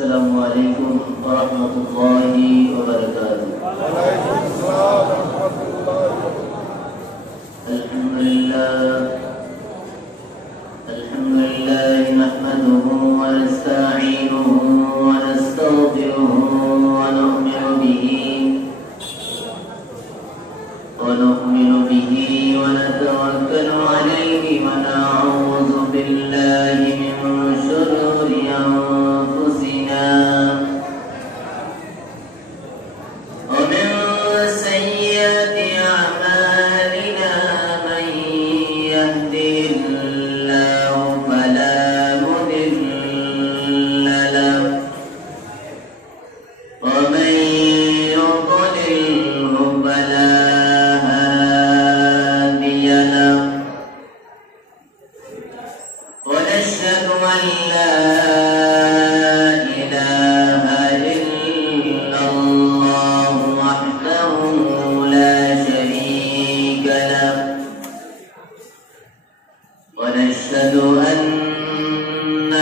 Assalamualaikum warahmatullahi wabarakatuh. Alhamdulillah nahmaduhu wa nasta'inuhu wa nastaghfiruhu wa nu'minu bihi wa natawakkalu alayhi wa na'udzu billahi min shururi anfusina wa min sayyiati a'malina man yahdihillahu fala mudilla lahu wa man yudlilhu fala ونشهد أن لا إله إلا الله وحده لا شريك له ونشهد أن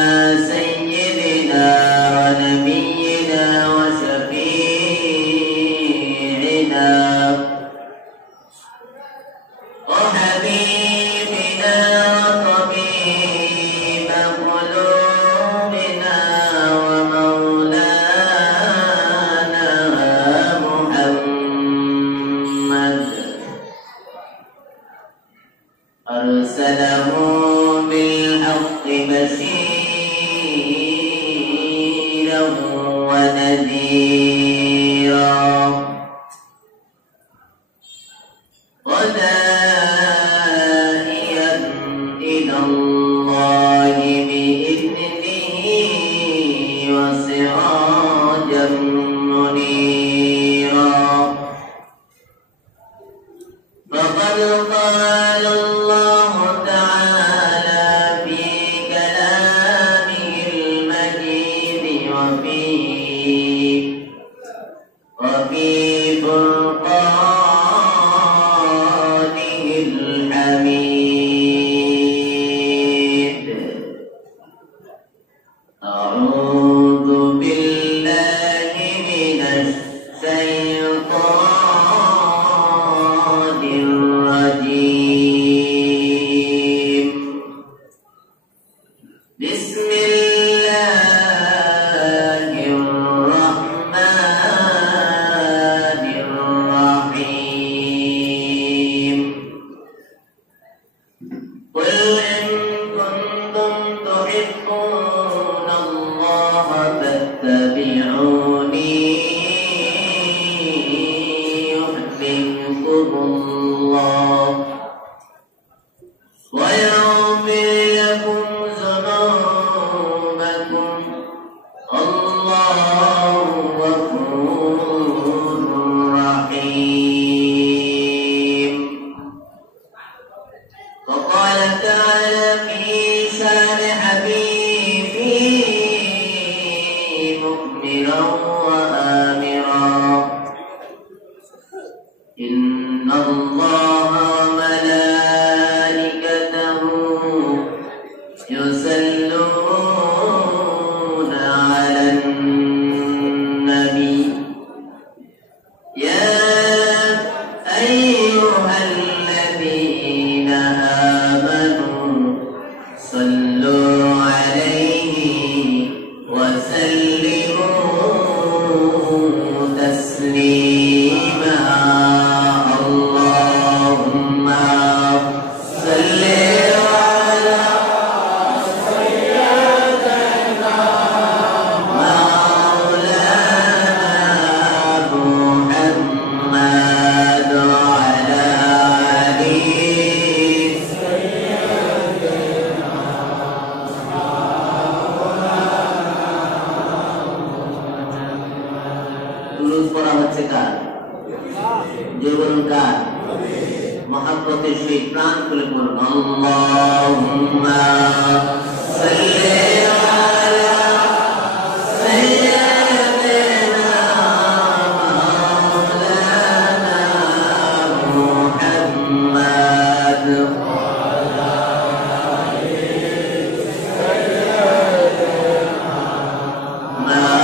سيدنا ونبينا وشفيعنا وحبيبنا وطبيب قلوبنا ومولانا محمد أرسله بالحق بشيرا ونذيرا وداعيا إلى الله بإذنه وسراجا منيرا فقد قال الله تعالى في كلامه المجيد وفي فرقانه الحميد أعوذ بالله من الشيطان الرجيم بسم الله الرحمن الرحيم قل إن كنتم تحبون الله فاتبعوني يحببكم الله ويغفر لكم ذنوبكم الله غفور رحيم وقال تعالى في شان حبيبه مؤمرا وآمرا إن الله وملائكته يصلون على النبي يا أيها الذين آمنوا صلوا عليه وسلموا تسليما اللهم صل على سيدنا مولانا محمد وعلى آله tulus পড়া হচ্ছে কার যে বলুন কার মহব্বতের সেই প্রাণ খুলে পড়ুন আল্লাহুম্মা সাল্লি আলা সাইয়্যিদিনা মাওলানা মুহাম্মদ ওয়া আলা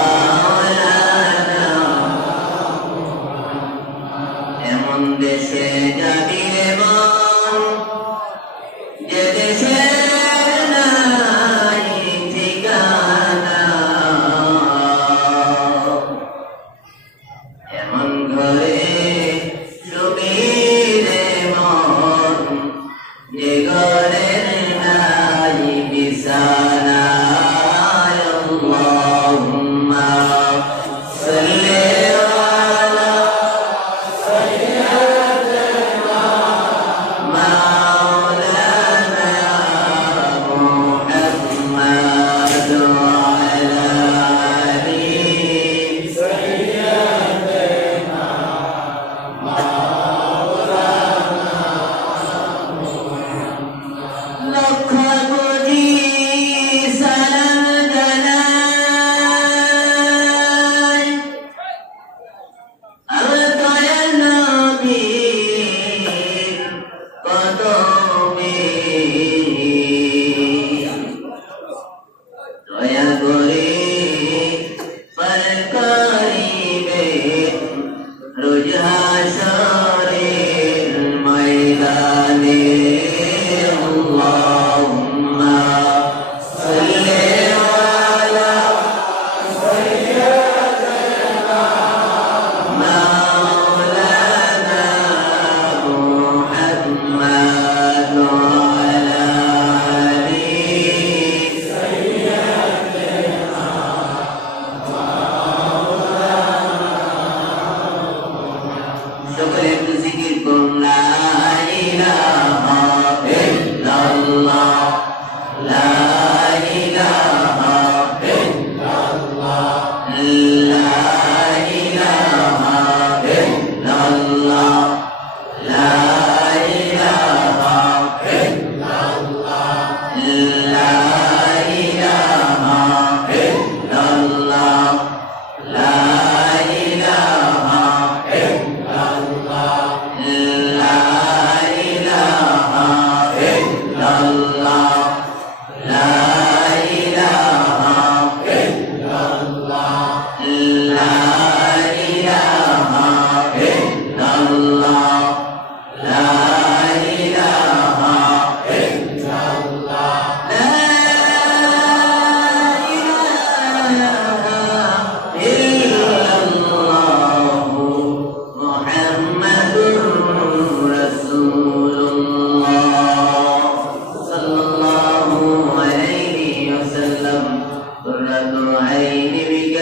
عين بك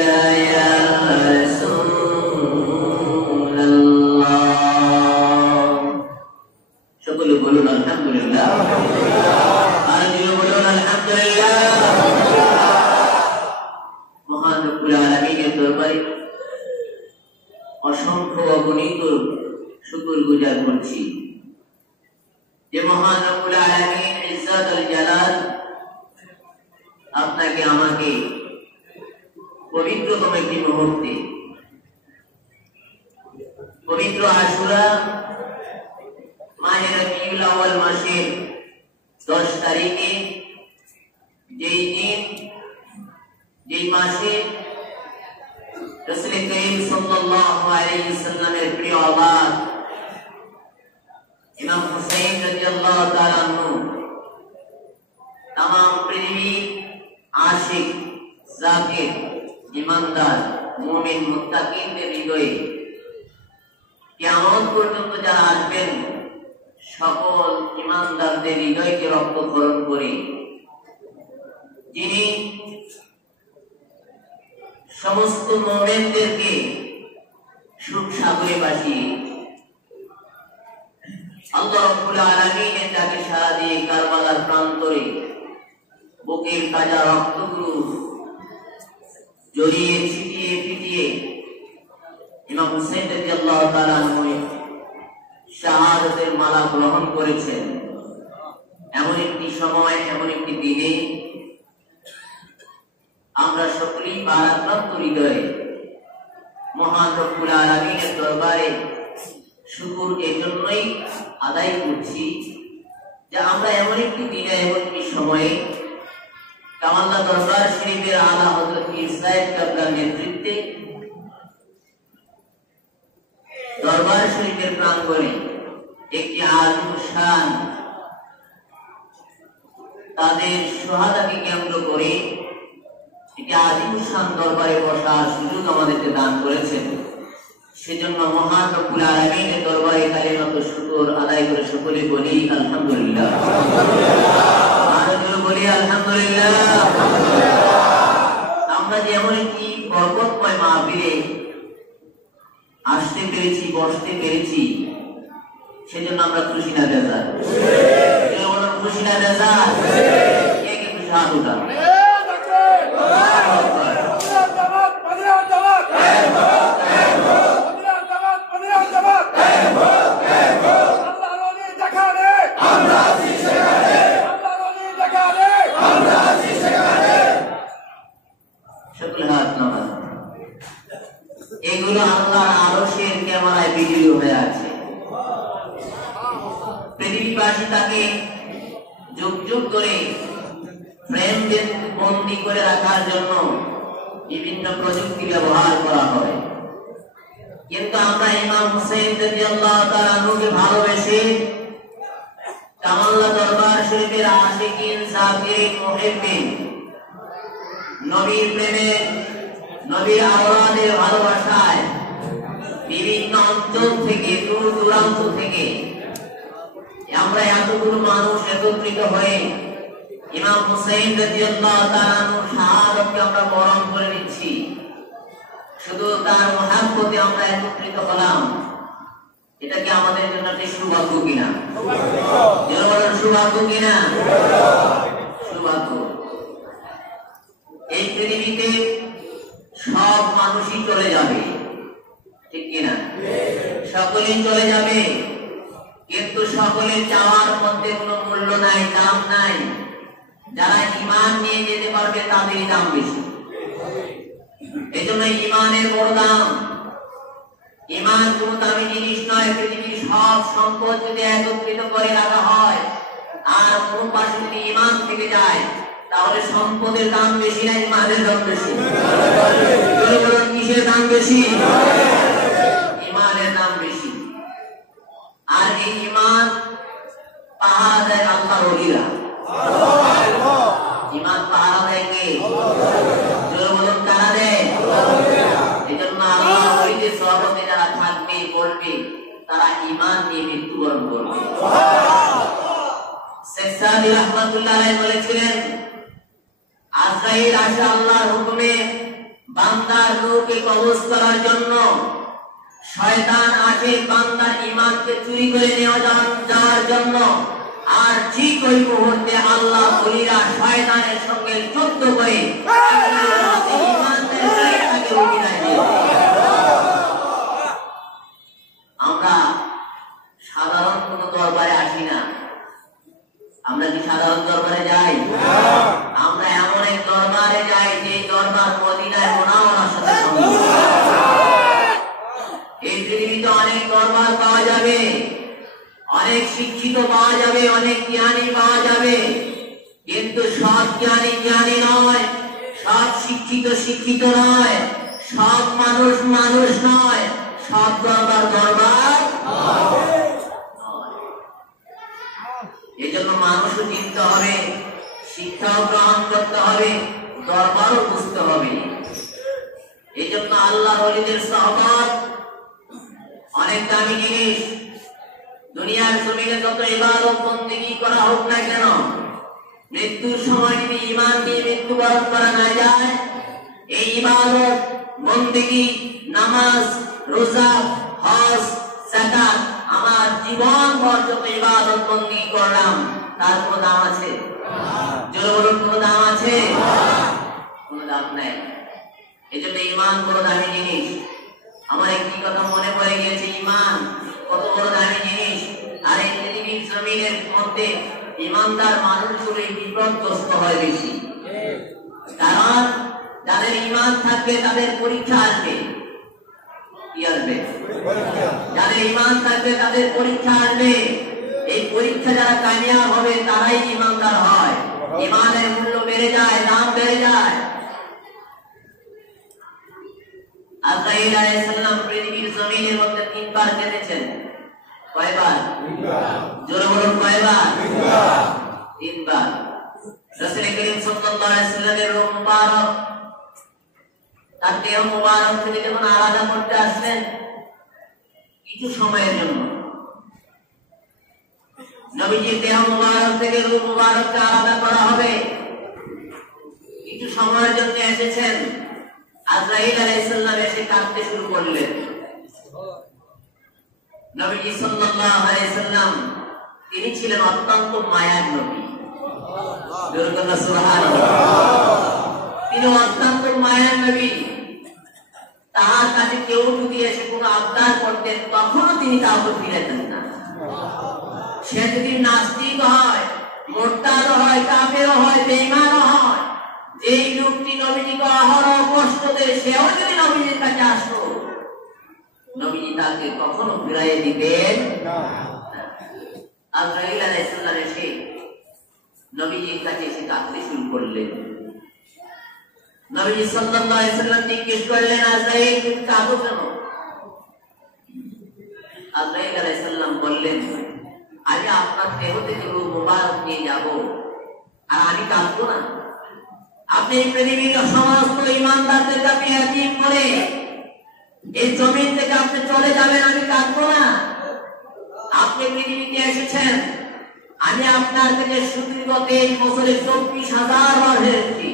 يا رسول الله সকলে বলুন আলহামদুলিল্লাহ আর যিনি বলুন আলহামদুলিল্লাহ মহান রব্বুল আলামিনের দরবারে অসংখ্য অগণিত শুকরগুজার করছি যে মহান রব্বুল আলামিন ইজ্জত আল জালাল আপনাকে আমাকে পবিত্রতম একটি মুহূর্তে পবিত্র আশুরা মাহে রবিউল আউয়াল মাসের 10 তারিখে যেই মাসে রাসূল করিম সাল্লাল্লাহু আলাইহি ওয়াসাল্লামের প্রিয় আওলাদ ইমাম হুসাইন রাদিয়াল্লাহু তাআলা আনহু तमाम পৃথিবী আশিক জাকির ঈমানদার মুমিন মুত্তাকিনদের হৃদয়ে কিয়ামত পর্যন্ত যারা আসবেন সকল ঈমানদারদের হৃদয়কে রক্তক্ষরণ করে যিনি সমস্ত মুমিনদেরকে সুখ সাগরে ভাসিয়ে আল্লাহ রাব্বুল আলামিনের ডাকে সাড়া দিয়ে কারবালার প্রান্তরে বুকের তাজা রক্তগুলো জড়িয়ে ছিটিয়ে পিটিয়ে ইমাম হুসাইন রাদিয়াল্লাহু তাআলা আনহু শাহাদাতের মালা গ্রহণ করেছেন। এমন একটি সময়, এমন একটি দিনে আমরা সকলেই ভারাক্রান্ত হৃদয়ে মহান রব্বুল আলামিনের দরবারে শুকর এজন্যই আদায় করছি যে আমরা এমন একটি দিনে, এমন একটি সময়ে কামাল্লা দরবার শরীফের আলা হযরত পীর সাহেব কাবলার নেতৃত্বে দরবার শরীফের প্রাঙ্গণে একটি আযম শান তাদের শাহাদাতকে কেন্দ্র করে একটি আযম শান দরবারে বসার সুযোগ আমাদেরকে দান করেছেন। সেজন্য মহান রব্বুল আলামিনের দরবারে কালিমাত শুকর আদায় করে সকলে বলি আলহামদুলিল্লাহ। আরো বলি আলহামদুলিল্লাহ। আমরা যেমন একটি বরকতময় মাহফিলে আসতে পেরেছি, বসতে পেরেছি, সেজন্য আমরা খুশি না বেজার? খুশি না বেজার? কে কে খুশি? হাত উঠান। এগুলো আল্লাহর আরশের ক্যামেরায় ভিডিও হয়ে আছে। পৃথিবীবাসী তাকে যুগ যুগ ধরে ফ্রেম বন্দী করে রাখার জন্য বিভিন্ন প্রযুক্তি ব্যবহার করা হয়, কিন্তু আমরা ইমাম হুসাইন রাদিয়াল্লাহু তাআলা আনহুকে ভালোবেসে কামাল্লা দরবার শরীফের আশিকিন, জাকিরিন, মুহিব্বিন, নবীর প্রেমে, নবীর আওলাদের ভালোবাসায় বিভিন্ন অঞ্চল থেকে, দূর দূরান্ত থেকে আমরা এতগুলো মানুষ একত্রিত হয়ে ইমাম হুসাইন রাদিয়াল্লাহু তাআলা আনহুর শাহাদাতকে আমরা বরণ করে নিচ্ছি। শুধু তার মহব্বতে আমরা একত্রিত হলাম, এটা কি আমাদের জন্য একটি সৌভাগ্য কিনা? সৌভাগ্য কিনা? সৌভাগ্য। এই পৃথিবীতে সব মানুষই চলে যাবে, ঠিক কিনা? সকলেই চলে যাবে, কিন্তু সকলের চাওয়ার মধ্যে কোনো মূল্য নাই, দাম নাই। যারা ঈমান নিয়ে যেতে পারবে তাদেরই দাম বেশি। এজন্য ঈমানের বড় দাম। ঈমান কোনো দামি জিনিস নয়। পৃথিবীর সব সম্পদ যদি একত্রিত করে রাখা হয় আর কোনো পাশে যদি ঈমান থেকে যায়, তাহলে সম্পদের দাম বেশি না ঈমানের দাম বেশি? কিসের দাম বেশি? ঈমানের দাম বেশি। আর এই ঈমান পাহারা দেয় আল্লাহর ওলিরা। ঈমান পাহারা দেয় কে? কারা দেয়? এজন্য আল্লাহ ওলিদের সহবতে যারা থাকবে, বলবে, তারা ঈমান নিয়ে মৃত্যুবরণ করবে। শেখ সাদি রাহমাতুল্লাহ আলাইহি বলেছিলেন, আজ আজরাইল আসে আল্লাহর হুকুমে বান্দার রূহকে কবজ করার জন্য। শয়তান আসে বান্দার ঈমানকে চুরি করে যাওয়ার জন্য। আর ঠিক ওই মুহূর্তে আল্লাহ ওলিরা শয়তানের সঙ্গে যুদ্ধ করে ঈমানের গাড়িটাকে উঠিয়ে দেয়। আমরা সাধারণ কোন দরবারে আসি না। আমরা কি সাধারণ দরবারে যাই? আমরা এমন এক দরবারে যাই যে দরবার মদিনায় মুনাওয়ারার সাথে সম্পর্ক। এই পৃথিবীতে অনেক দরবার পাওয়া যাবে, অনেক শিক্ষিত পাওয়া যাবে, অনেক জ্ঞানী পাওয়া যাবে, কিন্তু সব জ্ঞানী জ্ঞানী নয়, সব শিক্ষিত শিক্ষিত নয়, সব মানুষ মানুষ নয়, সব দরবার দরবার। এজন্য মানুষও চিনতে হবে, শিক্ষাও গ্রহণ করতে হবে, দরবারও বুঝতে হবে। এই জন্য আল্লাহ ওলিদের সহবত অনেক দামি জিনিস। দুনিয়ার জমিনে যত ইবাদত বন্দেগী করা হোক না কেন, মৃত্যুর সময় যদি ঈমান দিয়ে মৃত্যুবরণ করা না যায়, এই ইবাদত বন্দেগী, নামাজ, রোজা, হজ, যাকাত, আমার জীবন ভর যত ইবাদত বন্দেগী করলাম তার কোনো দাম আছে? জোরে বলুন, কোনো দাম আছে? কোনো দাম নেই। এই জন্য ঈমান বড় দামি জিনিস। আমার একটি কথা মনে পড়ে গিয়েছে, ঈমান কত বড় দামি জিনিস। আর এই পৃথিবীর জমিনের মধ্যে ঈমানদার মানুষগুলো বিপদগ্রস্ত হয় বেশি। কারণ যাদের ঈমান থাকবে তাদের পরীক্ষা আসবে। কি আসবে? যাদের ঈমান থাকবে তাদের পরীক্ষা আসবে। এই পরীক্ষা যারা কামিয়াব হবে তারাই ঈমানদার হয়। ঈমানের মূল্য বেড়ে যায়, দাম বেড়ে যায়। আজরাইল আলাইহিস সালাম পৃথিবীর জমিনের মধ্যে 3 বার কেঁদেছেন। কয়বার? জোরে বলুন, কয়বার? 3 বার। রাসূল করিম সাল্লাল্লাহু আলাইহি ওয়াসাল্লামের রূহ মুবারক, তার দেহ মুবারক থেকে যখন আলাদা করতে আসলেন কিছু সময়ের জন্য, নবীজির দেহ মুবারক থেকে রূহ মুবারককে আলাদা করা হবে, কিছু সময়ের জন্য এসেছেন। আজরাইল আলাইহিস সালাম এসে কাঁদতে শুরু করলেন। নবীজি সাল্লাল্লাহু আলাইহি সাল্লাম তিনি ছিলেন অত্যন্ত মায়ার নবী। তিনি অত্যন্ত মায়ার নবী। তাহার কাছে কেউ যদি এসে কোনো আবদার করতেন তখনও তিনি কাউকে ফিরাতেন না। সে যদি নাস্তিক হয়, মুরতাদ হয়, কাফেরও হয়, বেঈমানও হয়, যেই লোকটি নবীজিকে অহরহ কষ্ট দেয় সেও যদি নবীজির কাছে আসতো, নবীজি তাকে কখনো ফিরাইয়ে দিতেন না। আজরাইল আলাইহিস সালাম এসে নবীজির কাছে এসে কাঁদতে শুরু করলেন। নবীজি সাল্লাল্লাহু আলাইহি সাল্লাম জিজ্ঞেস করলেন, আজরাইল তুমি কাঁদো কেন? আজরাইল আলাইহিস সালাম বললেন, আমি আপনার দেহ থেকে রূহ মুবারক নিয়ে যাব, আর আমি কাঁদবো না? আপনি পৃথিবীর সমস্ত ঈমানদারদেরকে আপনি এতিম করে এই জমিন থেকে আপনি চলে যাবেন, আমি কাঁদবো না? আপনি পৃথিবীতে এসেছেন, আমি আপনার কাছে সুদীর্ঘ 23 বছরে 24,000 বার এসেছি।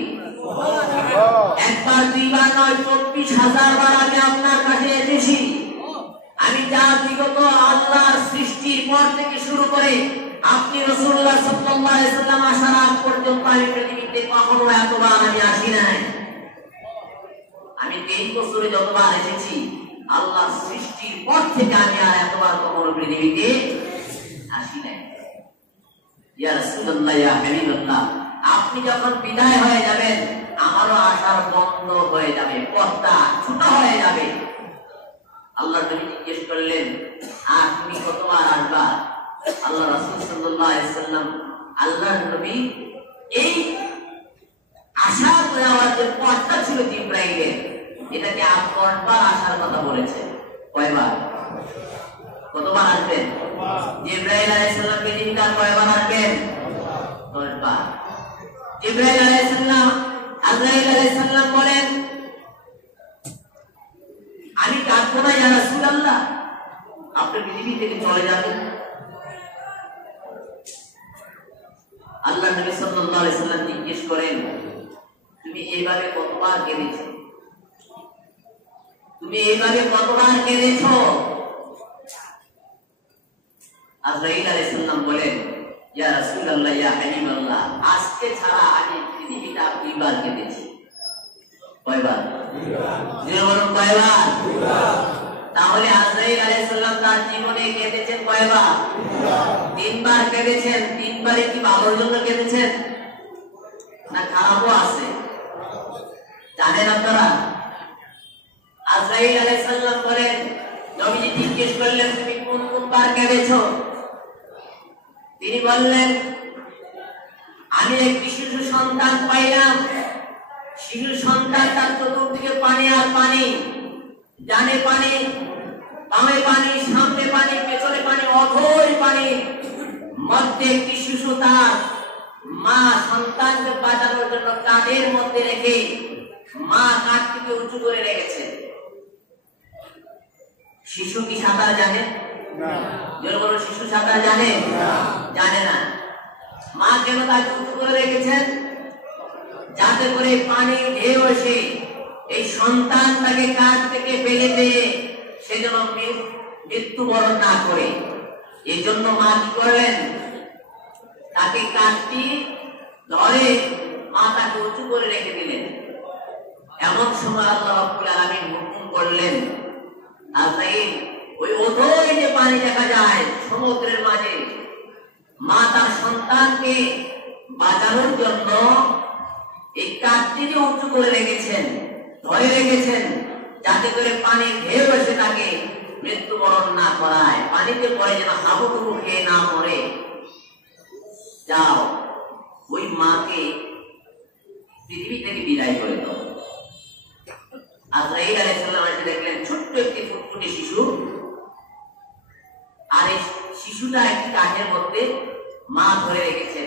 একবার দুইবার নয়, 24,000 বার আমি আপনার কাছে এসেছি। আমি যা বিগত আল্লাহর সৃষ্টির পর থেকে শুরু করে আপনি রাসূলুল্লাহ সাল্লাল্লাহু আলাইহি ওয়াসাল্লাম আসার আগ পর্যন্ত আমি পৃথিবীতে কখনো এতবার আমি আসি নাই। আমি 23 বছরে যতবার এসেছি, আল্লাহর সৃষ্টির পর থেকে আমি আর এতবার কখনো পৃথিবীতে আসি নাই। ইয়া রাসূলুল্লাহ, ইয়া হাবিবাল্লাহ, আপনি যখন বিদায় হয়ে যাবেন আমারও আসার বন্ধ হয়ে যাবে, পথটা ছোট হয়ে যাবে। আল্লাহ নবী জিজ্ঞেস করলেন, আর তুমি কতবার আসবা? আল্লাহ রাসূল সাল্লাল্লাহু আলাইহি ওয়াসাল্লাম, আল্লাহর নবী এই আশা দেওয়ার যে পথটা ছিল জিবরাইলের, এটাকে 8 বার আসার কথা বলেছে। কয়বার? কতবার আসবেন? জিবরাইল আলাইহিস সালাম পৃথিবীতে কয়বার আসবেন? 10 বার। জিবরাইল আলাইহিস সালাম আজরাইল আলাইহিস সালাম বলেন, আমি কাঁদবো না ইয়া রাসূলুল্লাহ, আপনি পৃথিবী থেকে চলে যাবেন। আল্লাহ নবী সাল্লাল্লাহু আলাইহি ওয়াসাল্লাম জিজ্ঞেস করেন, তুমি এইভাবে কতবার কেঁদেছো? তুমি এইভাবে কতবার কেঁদেছো? আজরাইল আলাইহিস সালাম বলেন, ইয়া রাসূলুল্লাহ, ইয়া হাবিবাল্লাহ, আজকে ছাড়া আমি পৃথিবীতে দুইবার কেঁদেছি। কয়বার? দুইবার। কয়বার? তাহলে আজরাইল আলাইহিস সালাম তার জীবনে কেঁদেছেন কয়বার? তিনবার কেঁদেছেন। তিনবারে কি ভালোর জন্য কেঁদেছেন না খারাপও আছে? জানেন আপনারা? আজরাইল আলাইহিস সালাম বলেন, নবীজি জিজ্ঞেস করলেন, তুমি কোন কোনবার কেঁদেছো? তিনি বললেন, আমি একটি শিশু সন্তান পাইলাম। শিশু সন্তান, তার চতুর্দিকে পানি আর পানি, ডানে পানি, বামে পানি, সামনে পানি, পেছনে পানি, অথই পানি। মধ্যে একটি শিশু তার মা সন্তানকে বাঁচানোর জন্য কাঁধের মধ্যে রেখে মা কাঁধটিকে উঁচু করে রেখেছে। শিশু কি সাঁতার জানে? শিশু সাঁতার জানে? জানে না। মা কেন তাকে উঁচু করে রেখেছেন? যাতে করে পানি ঢেউ এসে এই সন্তান তাকে কাঁধ থেকে ফেলে দিয়ে সে যেন মৃত্যুবরণ না করে। এই জন্য মা কি করলেন? তাকে কাঁধটি ধরে মা তাকে উঁচু করে রেখে দিলেন। এমন সময় আল্লাহ রাব্বুল আলামিন হুকুম করলেন, আজরাইল, ওই অথই যে পানি দেখা যায় সমুদ্রের মাঝে, মা তার সন্তানকে বাঁচানোর জন্য এই কাঠটিকে উঁচু করে রেখেছেন, ধরে রেখেছেন, যাতে করে পানি ঢেউ এসে তাকে মৃত্যুবরণ না করায়, পানিতে পড়ে যেন হাবুডুবু খেয়ে না মরে। যাও, ওই মাকে পৃথিবী থেকে বিদায় করে দাও। আজরাইল আলাইহিস সালাম এসে দেখলেন ছোট্ট একটি ফুটফুটে শিশু, আর এই শিশুটা একটি কাঠের মধ্যে মা ধরে রেখেছেন,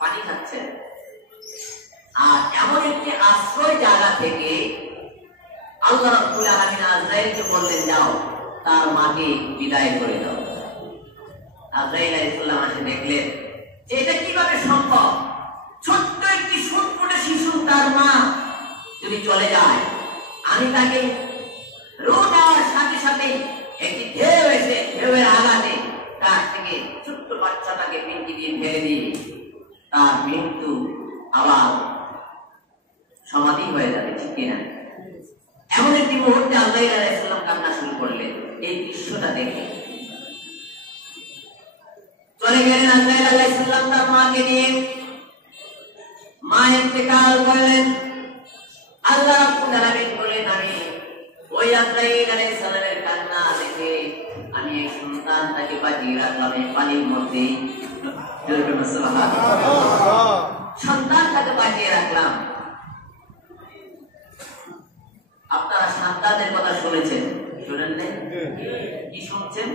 পানি খাচ্ছেন। আর এমন একটি আশ্রয় জায়গা থেকে আল্লাহ রাব্বুল আলামিন আজরাইলকে বললেন, যাও তার মাকে বিদায় করে দাও। আজরাইল আলাইহিস সালাম এসে দেখলেন যে এটা কিভাবে সম্ভব? ছোট্ট একটি ফুটফুটে শিশু, তার মা যদি চলে যায়, আমি তাকে রোদ দেওয়ার সাথে সাথে একটি ঢেউ এসে ঢেউয়ের আঘাতে কাঠ থেকে ছোট্ট বাচ্চাটাকে পিঞ্জি দিয়ে ফেলে দিয়ে তার মৃত্যু আবার সমাধি হয়ে যাবে, ঠিক কিনা? এমন একটি মুহূর্তে আল্লাহ আলাইহিস সালাম কান্না শুরু করলেন। এই দৃশ্যটা দেখে চলে গেলেন আল্লাহ আলাইহিস সালাম তার মাকে নিয়ে। মা ইন্তেকাল করলেন। আল্লাহ রাব্বুল আলামিন বলেন, আমি ওই আজরাইল আলাইহিস সালামের কান্না দেখে আমি এই সন্তানটাকে বাঁচিয়ে রাখলাম এই পানির মধ্যে। সন্তানটাকে বাঁচিয়ে রাখলাম। আপনারা সাদ্দাদের কথা শুনেছেন, শুনেন না? কি শুনছেন?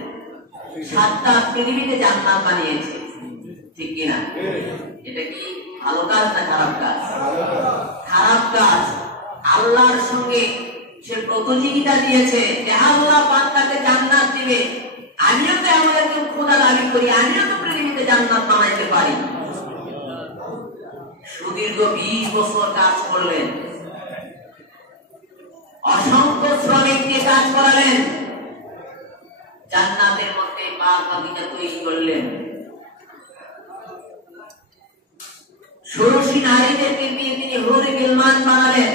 সাদ্দাদ পৃথিবীতে জান্নাত বানিয়েছে, ঠিক কিনা? এটা কি ভালো কাজ না খারাপ কাজ? খারাপ কাজ। আল্লাহর সঙ্গে সে প্রতিযোগিতা দিয়েছে যে আল্লাহ বান্দাকে জান্নাত দিবে, আমিও তো এমন একজন খোদা দাবি করি, আমিও তো পৃথিবীতে জান্নাত বানাইতে পারি। সুদীর্ঘ 20 বছর কাজ করলেন, অসংখ্য শ্রমিক দিয়ে কাজ করালেন, জান্নাতের মধ্যে বাগ বাগিচা তৈরি করলেন, ষোড়শী নারীদেরকে দিয়ে তিনি হুরে গিলমান বানালেন,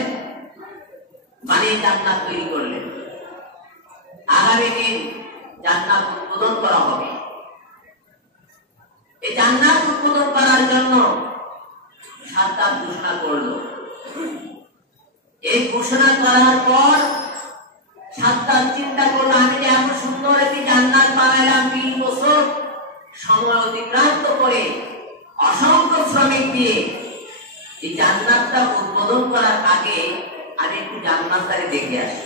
বানিয়ে জান্নাত তৈরি করলেন। আগামী দিন জান্নাত উদ্বোধন করা হবে। এই জান্নাত উদ্বোধন করার জন্য সাদ্দাত ঘোষণা করলো। এই ঘোষণা করার পর সাদ্দাত চিন্তা করলো, আমি যে এত সুন্দর একটি জান্নাত বানাইলাম, 3 বছর সময় অতিক্রান্ত করে অসংখ্য শ্রমিক দিয়ে এই জান্নাতটা উদ্বোধন করার আগে আমি একটু জান্নাতটাকে দেখে আসি।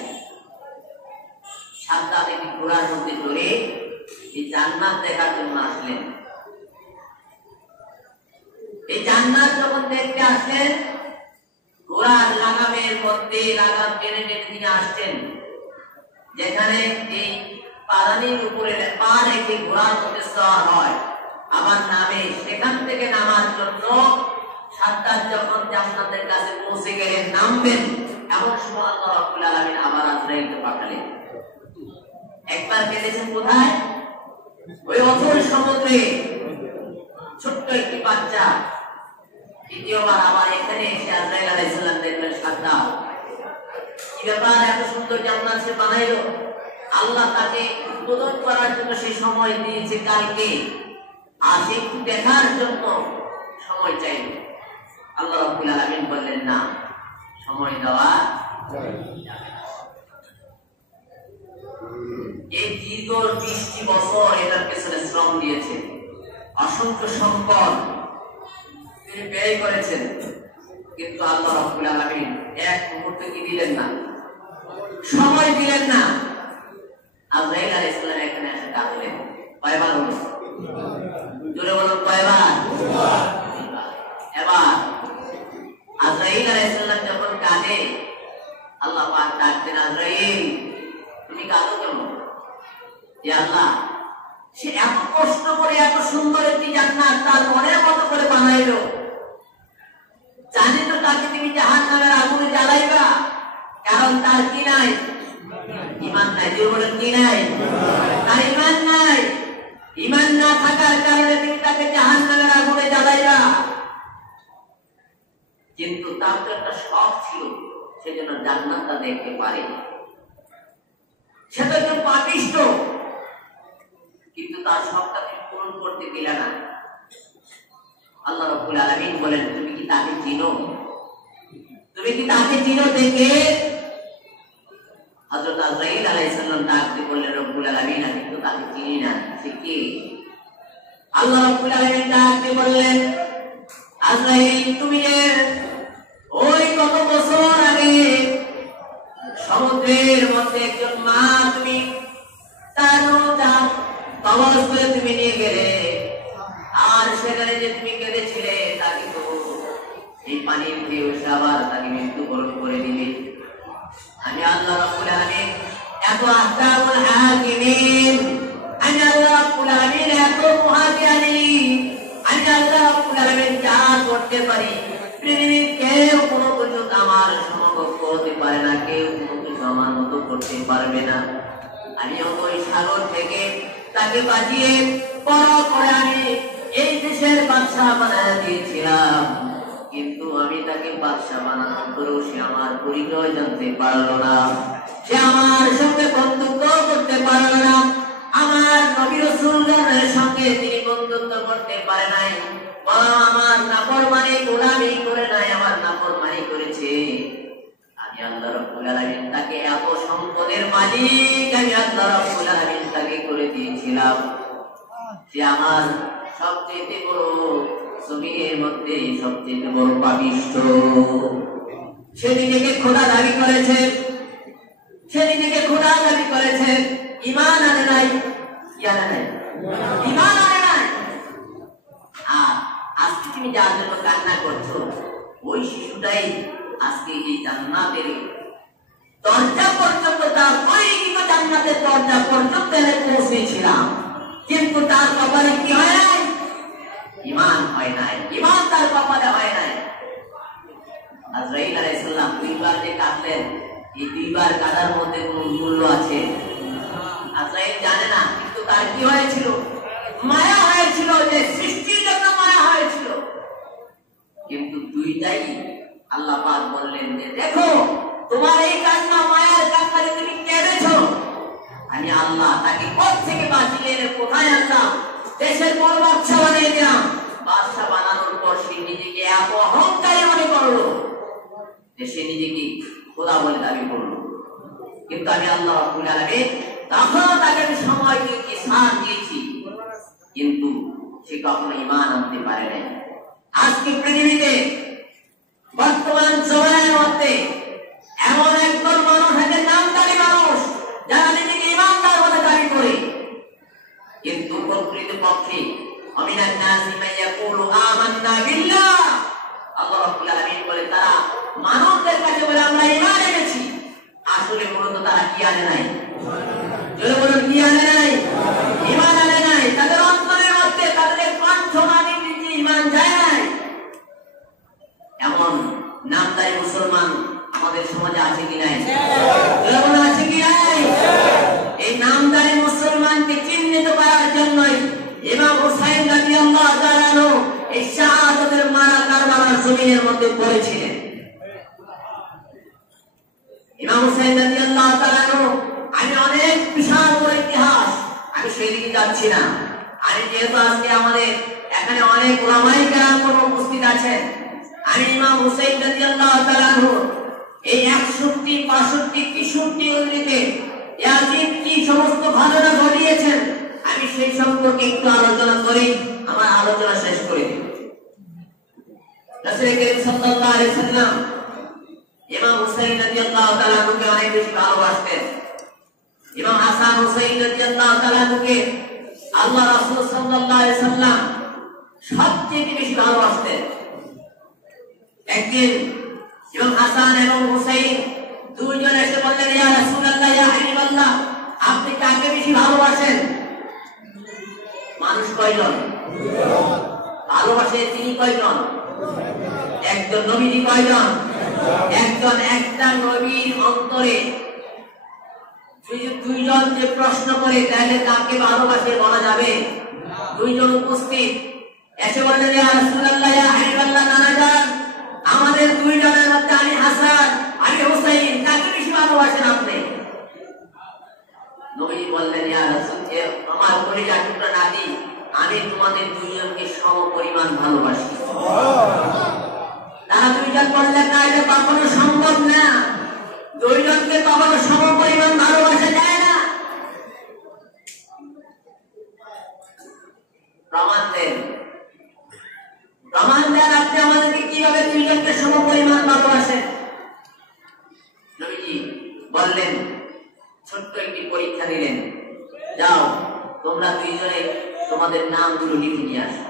সাদ্দাত একটি ঘোড়ার মধ্যে চড়ে এই জান্নাত দেখার জন্য আসলেন। এই জান্নাত যখন দেখতে আসলেন, ঘোড়ার লাগামের মধ্যে লাগাম টেনে টেনে তিনি আসছেন, যেখানে এই পাদানির উপরে পা রেখে ঘোড়ার মধ্যে সওয়ার হয় আমার নামে, সেখান থেকে নামার জন্য সাদ্দাত যখন জান্নাতের কাছে পৌঁছে গেলেন, নামবেন, এমন সময় আল্লাহ রাব্বুল আলামিন আবার আজরাইলকে পাঠালেন। একবার গেলেছেন কোথায়? ওই অথই সমুদ্রে, ছোট্ট একটি বাচ্চা। দ্বিতীয়বার আবার এখানে এসে আজরাইল আলাইহিস সালাম দেখলেন সাদ্দাত। কি ব্যাপার, এত সুন্দর জান্নাত সে বানাইলো? আল্লাহ তাকে উদ্বোধন করার জন্য সেই সময় দিয়েছে কালকে, আর সে একটু দেখার জন্য সময় চাইল। আল্লাহ রাব্বুল আলামিন বললেন না, সময় দেওয়া এই দীর্ঘ 20টি বছর এটার পেছনে শ্রম দিয়েছে, অসংখ্য সম্পদ তিনি ব্যয় করেছেন, কিন্তু আল্লাহ রাব্বুল আলামিন এক মুহূর্তে কি দিলেন না, সময় দিলেন না। আজরাইল আলাইহিস সালাম এখানে এসে ডাকলেন, কয়বার হলো? জোরে বলুন, কয়বার? এবার আজরাইল আলাইহিস সালাম যখন কাঁদে, আল্লাহ পাক ডাকতেন, আজরাইল তুমি কাঁদো কেন? হে আল্লাহ, সে এত কষ্ট করে এত সুন্দর একটি জান্নাত তার মনের মতো করে বানাইলো, জানি তো তাকে তুমি জাহান্নামের আগুনে জ্বালাইবা, কারণ তার কি নাই? ঈমান নাই। যে বলেন কি নাই? তার ঈমান নাই। ঈমান না থাকার কারণে তুমি তাকে জাহান্নামের আগুনে জ্বালাইবা। কিন্তু তার তো একটা শখ ছিল, সেজন্য জান্নাতটা দেখতে পারেনি। সে তো একজন পাপিষ্ঠ, কিন্তু তার শখটা তুমি পূরণ করতে দিলে না। আল্লাহ রাব্বুল আলামিন বলেন, তুমি কি তাকে চিনো? তুমি কি তাকে চিনো? দেখে হযরত আজরাইল আলাইহিস সালাম ডাকতে বললেন, রব্বুল আলামিন আমি তো তাকে চিনি না, সে কে? আল্লাহ রাব্বুল আলামিন ডাকতে বললেন, আজরাইল তুমি ওই কত বছর আগে সমুদ্রের মধ্যে একজন মা, তুমি তার কবজ করে তুমি নিয়ে গেলে, আর সেখানে যে তুমি কেঁদেছিলে তাকে তো এই পানির ঢেউ আবার তাকে মৃত্যুবরণ করে দিলে। আমি আল্লাহ রাব্বুল আলামিন এত আহকামুল হাকিমিন, আমি আল্লাহ রাব্বুল আলামিন এত মুহাজিরানি, আমি আল্লাহ রাব্বুল আলামিন যা করতে পারি পৃথিবীর কেউ কোনো কিছু আমার সমকক্ষ হতে পারে না, কেউ কোনো কিছু আমার মতো করতে পারবে না। আমি ওই সাগর থেকে তাকে বাঁচিয়ে বড় করে আমি এই দেশের বাদশাহ বানায় দিয়েছিলাম, কিন্তু আমি তাকে বাদশাহ বানানোর পরেও সে আমার পরিচয় জানতে পারলো না, সে আমার সঙ্গে বন্ধুত্ব করতে পারলো না, আমার নবী রাসূলদের সঙ্গে তিনি বন্ধুত্ব করতে পারে নাই, বরং আমার নাফরমানি গোলামি করে নাই, আমার নাফরমানি করেছে। আমি আল্লাহ রাব্বুল আলামিন তাকে এত সম্পদের মালিক আমি আল্লাহ রাব্বুল আলামিন তাকে করে দিয়েছিলাম, সে আমার সবচেয়ে বড় জমিনের মধ্যে সবচেয়ে বড় পাপিষ্ঠ। সে নিজেকে খোদা দাবি করেছে, সে নিজেকে খোদা দাবি করেছে, ঈমান আনে নাই, ঈমান আনে নাই। আর আজকে তুমি যার জন্য কান্না করছো, ওই শিশুটাই আজকে এই জান্নাতের দরজা পর্যন্ত, তার পরিচিত জান্নাতের দরজা পর্যন্ত পৌঁছেছিলাম, কিন্তু তার কপালে কি হয় নাই? ঈমান হয় নাই, ঈমান তার কপালে হয় নাই। আজরাইল আলাইহিস সালাম দুইবার যে কাঁদলেন, এই দুইবার কাঁদার মধ্যে কোন মূল্য আছে? আজরাইল জানে না, কিন্তু তার কি হয়েছিল? মায়া হয়েছিল, যে সৃষ্টির জন্য মায়া হয়েছিল। কিন্তু দুইটাই আল্লাহ পাক বললেন যে দেখো, তোমার এই কান্না, মায়ার কান্নায় তুমি কেঁদেছো, আমি আল্লাহ তাকে কোথা থেকে বাঁচিয়ে এনে কোথায় আনলাম, দেশের বড় বাদশা বানিয়ে দিলাম। বাদশা বানানোর পর সে নিজেকে এত অহংকারী মনে করলো যে সে নিজেকে খোদা বলে দাবি করলো। কিন্তু আমি আল্লাহ রাব্বুল আলামিন তখন তাকে সময় দিয়েছি, সাথ দিয়েছি, কিন্তু সে কখনো ঈমান আনতে পারে নাই। আজকে পৃথিবীতে বর্তমান সময়ের মধ্যে এমন একজন মানুষ আছে, নামদারি মানুষ, যারা নিজেকে ঈমানদার বলে দাবি করে, কিন্তু প্রকৃতপক্ষে আমিনান নাসি মান ইয়াকুলু আমান্না বিল্লাহ, আল্লাহ রাব্বুল আলামিন বলে তারা মানুষদের কাছে বলে আমরা ঈমান এনেছি, আসলে মূলত তারা কি আনে নাই? জোরে বলুন, কি আনে নাই? ঈমান আনে নাই। তাদের অন্তরের মধ্যে, তাদের কণ্ঠনালীর নিচে ঈমান যায় নাই। জমিনের মধ্যে পড়েছিলেন। ইমাম হুসাইন রাদিয়াল্লাহু তাআলা আমি অনেক বিশাল বড় ইতিহাস, আমি সেদিকে যাচ্ছি না। আমি যেহেতু আজকে আমাদের এখানে অনেক উলামায়ে কেরাম উপস্থিত আছেন, আমি ইমাম হুসাইন রাদিয়াল্লাহু তাআলা এই 61, 62, 63 ইউনিটে ইয়াজিদ কি সমস্ত ঘটনা ঘটিয়েছেন আমি সেই সম্পর্কে একটু আলোচনা করি, আমার আলোচনা শেষ করে দিই। রাসূল করিম সাল্লাল্লাহু আলাইহি ওয়াসাল্লাম ইমাম হুসাইন রাদিয়াল্লাহু তাআলা কে অনেক বেশি ভালোবাসতেন। ইমাম হাসান হুসাইন রাদিয়াল্লাহু তাআলা কে আল্লাহ রাসূল সাল্লাল্লাহু আলাইহি ওয়াসাল্লাম সবচেয়ে বেশি ভালোবাসতেন। একদিন ইমাম হাসান এবং হুসাইন দুইজন এসে বললেন, ইয়া রাসূলুল্লাহ, ইয়া হাবিবাল্লাহ, আপনি কাকে বেশি ভালোবাসেন? মানুষ কয়জন ভালোবাসে? তিনি কয়জন? একজন। নবীজি কয়জন? একজন। একটা নবীর অন্তরে দুইজন যে প্রশ্ন করে তাহলে কাকে ভালোবাসে বলা যাবে? দুইজন উপস্থিত এসে বললেন, ইয়া রাসূলুল্লাহ, ইয়া হাবিবাল্লাহ, নানা যান, আমাদের দুইজনের মধ্যে আমি হাসান, আমি হুসাইন, কাকে বেশি ভালোবাসেন আপনি? নবীজি বললেন, ইয়া রাসূল, আমার কলিজার টুকরা নাতি, আমি তোমাদের দুইজনকে সমপরিমাণ ভালোবাসি। তারা দুইজন বললেন, না, এটা কখনো সম্ভব না, দুইজনকে কখনো সমপরিমাণ ভালোবাসা যায় না। প্রমাণ দেন, প্রমাণ দেন, আপনি আমাদেরকে কিভাবে দুইজনকে সমপরিমাণ ভালোবাসেন? নবীজি বললেন, ছোট্ট একটি পরীক্ষা দিলেন, যাও তোমরা দুইজনে তোমাদের নামগুলো লিখে নিয়ে আসো।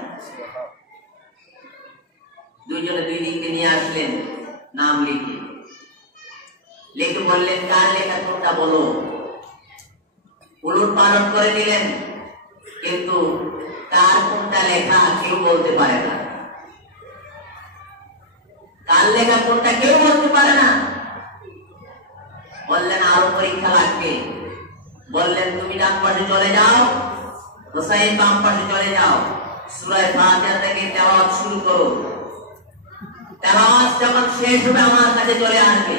দুইজনে দুই দিককে নিয়ে আসলেন, নাম লিখে লিখে বললেন, কার লেখা কোনটা বলো। উলট পালট করে দিলেন, কিন্তু কার কোনটা লেখা কেউ বলতে পারে না। কার লেখা কোনটা কেউ বলতে পারে না। বললেন, আরো পরীক্ষা লাগবে। বললেন, তুমি ডান পাশে চলে যাও, হুসাইন বাম পাশে চলে যাও, সূরা ফাতিহা থেকে তেলাওয়াত শুরু করো। তেলাওয়াত যখন শেষ হবে আমার কাছে চলে আসবে।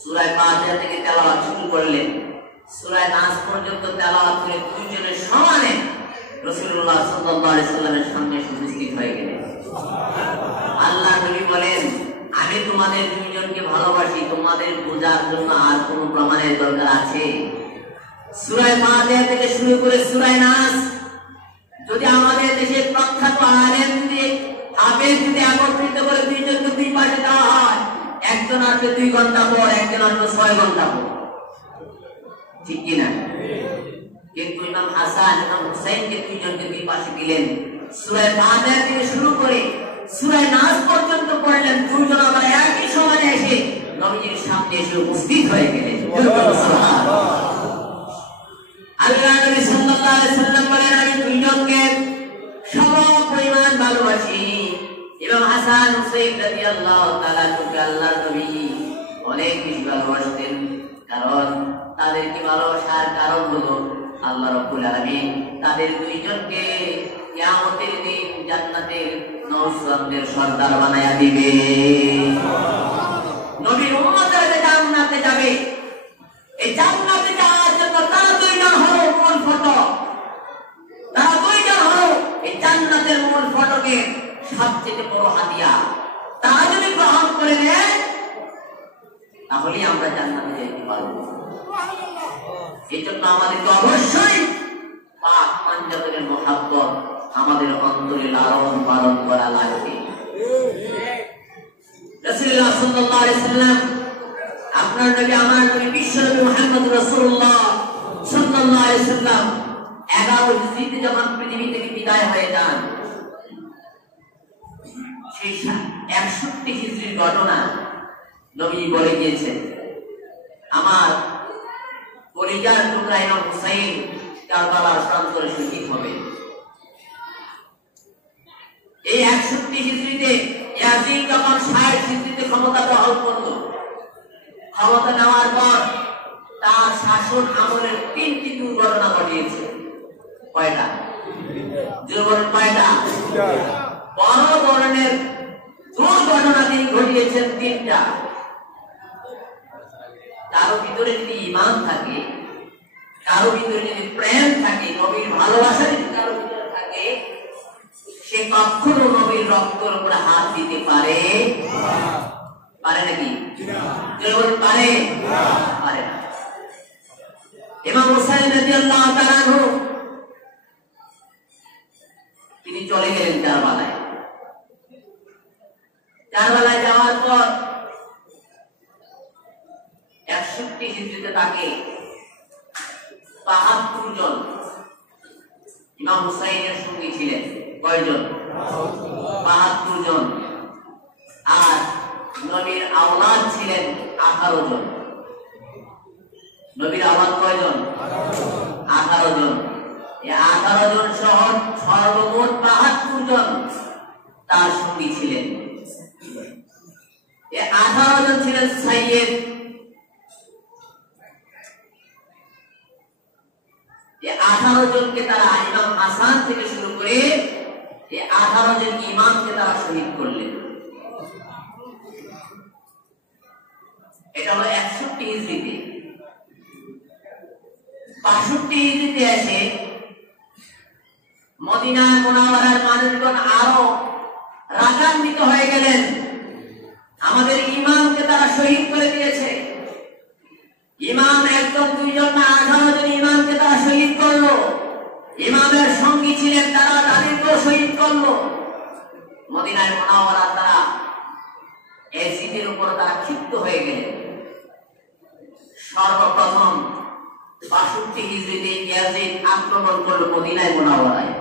সূরা ফাতিহা থেকে তেলাওয়াত শুরু করলেন, সূরা নাস পর্যন্ত তেলাওয়াত করে দুইজনের সমানে রাসূলুল্লাহ সাল্লাল্লাহু আলাইহি ওয়াসাল্লামের সামনে উপস্থিত হয়ে গেলেন। আল্লাহ নবী বলেন, আমি তোমাদের দুইজনকে ভালোবাসি, তোমাদের বোঝার জন্য আর কোনো প্রমাণের দরকার আছে? সূরা ফাতিহা থেকে শুরু করে সূরা নাস যদি আমাদের দেশে প্রখ্যাত আলেম দিয়ে হাফেজ যদি একত্রিত করে দুইজনকে দুই পাশে দেওয়া হয়, একজন আসবে 2 ঘন্টা পর, একজন আসবে 6 ঘন্টা পর, ঠিক কিনা? কিন্তু ইমাম হাসান, ইমাম হুসাইনকে দুইজনকে দুই পাশে দিলেন, সূরা ফাতিহা থেকে শুরু করে সূরা নাস পর্যন্ত পড়লেন। দুইজন আবার একই সময়ে এসে নবীজির সামনে এসে উপস্থিত হয়ে গেলেন। আল্লাহ নবী সাল্লাল্লাহু আলাইহি ওয়াসাল্লাম বলেন, আমি দুইজনকে সমপরিমাণ ভালোবাসি। ইমাম হাসান হুসাইন রাদিয়াল্লাহু তাআলা কে আল্লাহ নবী অনেক বেশি ভালোবাসতেন, কারণ তাদেরকে ভালোবাসার কারণ হলো আল্লাহ রাব্বুল আলামিন তাদের দুইজনকে কিয়ামতের দিন জান্নাতের নওশানদের সর্দার বানায়া দিবে। নবীর উম্মতরা জান্নাতে যাবে, এই জান্নাতে যাওয়ার জন্য তারা দুইজন হলো মূল ফটক। তারা দুইজন হলো এই জান্নাতের মূল ফটকের সবচেয়ে বড় হাতিয়ার। তারা যদি গ্রহণ করে নেয় তাহলে আমরা জান্নাতে যেতে পারবো। এই জন্য আমাদেরকে অবশ্যই পাক পাঞ্জাবের মহাব্বত আমাদের অন্তরে লালন পালন করা লাগবে। রাসূলুল্লাহ সাল্লাল্লাহু আলাইহি ওয়াসাল্লাম, আপনার নবী, আমার নবী, বিশ্বনবী মুহাম্মদ রাসূলুল্লাহ সাল্লাল্লাহু আলাইহি ওয়াসাল্লাম 11 হিজরিতে যখন পৃথিবী থেকে বিদায় হয়ে যান, সেই 61 হিজরির ঘটনা নবী বলে গিয়েছেন, আমার কলিজার টুকরা ইমাম হুসাইন কারবালার প্রান্তরে শহীদ হবে। এই 61 হিজরিতে ইয়াজিদ যখন 60 হিজরিতে ক্ষমতা দখল করল, ক্ষমতা নেওয়ার পর তার শাসন আমলের 3টি দুর্ঘটনা ঘটিয়েছে। কয়টা? দুর্ঘটনা কয়টা? বড় ধরনের দুর্ঘটনা তিনি ঘটিয়েছেন তিনটা। কারো ভিতরে যদি ঈমান থাকে, কারো ভিতরে যদি প্রেম থাকে, নবীর ভালোবাসা যদি কারো ভিতরে থাকে, সে কখনো নবীর রক্তের উপরে হাত দিতে পারে পারে নাকি? পারে পারে না। ইমাম হুসাইন রাদিয়াল্লাহু তাআলা আনহু তিনি চলে গেলেন কারবালায়। কারবালায় যাওয়ার পর 61 হিজরিতে তাকে ৭২ জন ইমাম হুসাইনের সঙ্গী ছিলেন। কয়জন? ৭২ জন। আর নবীর আওলাদ ছিলেন 18 জন। নবীর আওলাদ কয়জন? 18 জন। এই 18 জন সহ সর্বমোট ৭২ জন তার সঙ্গী ছিলেন। এই 18 জন ছিলেন সাইয়েদ। এই 18 জনকে তারা ইমাম হাসান থেকে শুরু করে এই 18 জন ইমামকে তারা শহীদ করলেন। এটা হলো 61 হিজরিতে। 62 হিজরিতে এসে মদিনা মুনাওয়ারার মানুষগণ আরো রাগান্বিত হয়ে গেলেন। আমাদের ইমামকে তারা শহীদ করে দিয়েছে। ইমাম একজন দুইজন না 18 জন ইমামকে তারা শহীদ করলো। ইমামের সঙ্গী ছিলেন তারা, তাদেরকেও শহীদ করলো। মদিনায় মুনাওয়ারা তারা ইয়াজিদের উপর তারা ক্ষিপ্ত হয়ে গেলেন। সর্বপ্রথম ৬২ হিজরিতে ইয়াজিদ আক্রমণ করল মদিনায় মুনাওয়ারায়।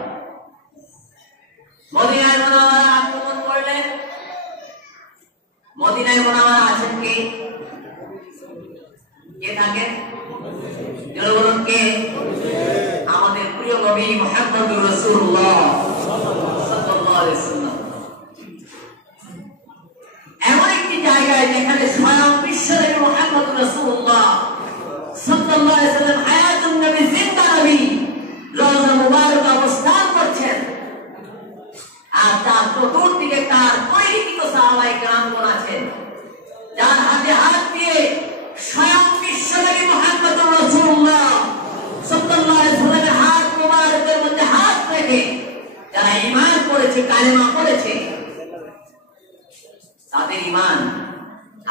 মদিনায় মুনাওয়ারা আক্রমণ করলেন। মদিনায় মুনাওয়ারা আছেন কে? কে থাকেন? বলুন কে? আমাদের প্রিয় নবী মুহাম্মদুর রাসূলুল্লাহ সাল্লাল্লাহু আলাইহি ওয়াসাল্লাম। এমন একটি জায়গায় যেখানে স্বয়ং বিশ্বনবী মুহাম্মদুর রাসূলুল্লাহ সাল্লাল্লাহু আলাইহি ওয়াসাল্লাম হায়াতুন নবী, জিন্দা নবী রওজা মুবারক অবস্থান করছেন। আর তার চতুর্দিকে তার পরিচিত সাহাবায়ে কেরামগণ আছেন, যার হাতে হাত দিয়ে স্বয়ং বিশ্বনবী মুহাম্মদুর রাসূলুল্লাহ সাল্লাল্লাহু আলাইহি ওয়াসাল্লামের হাত মুবারকের মধ্যে হাত রেখে যারা ঈমান করেছে, কালেমা পড়েছে, তাদের ঈমান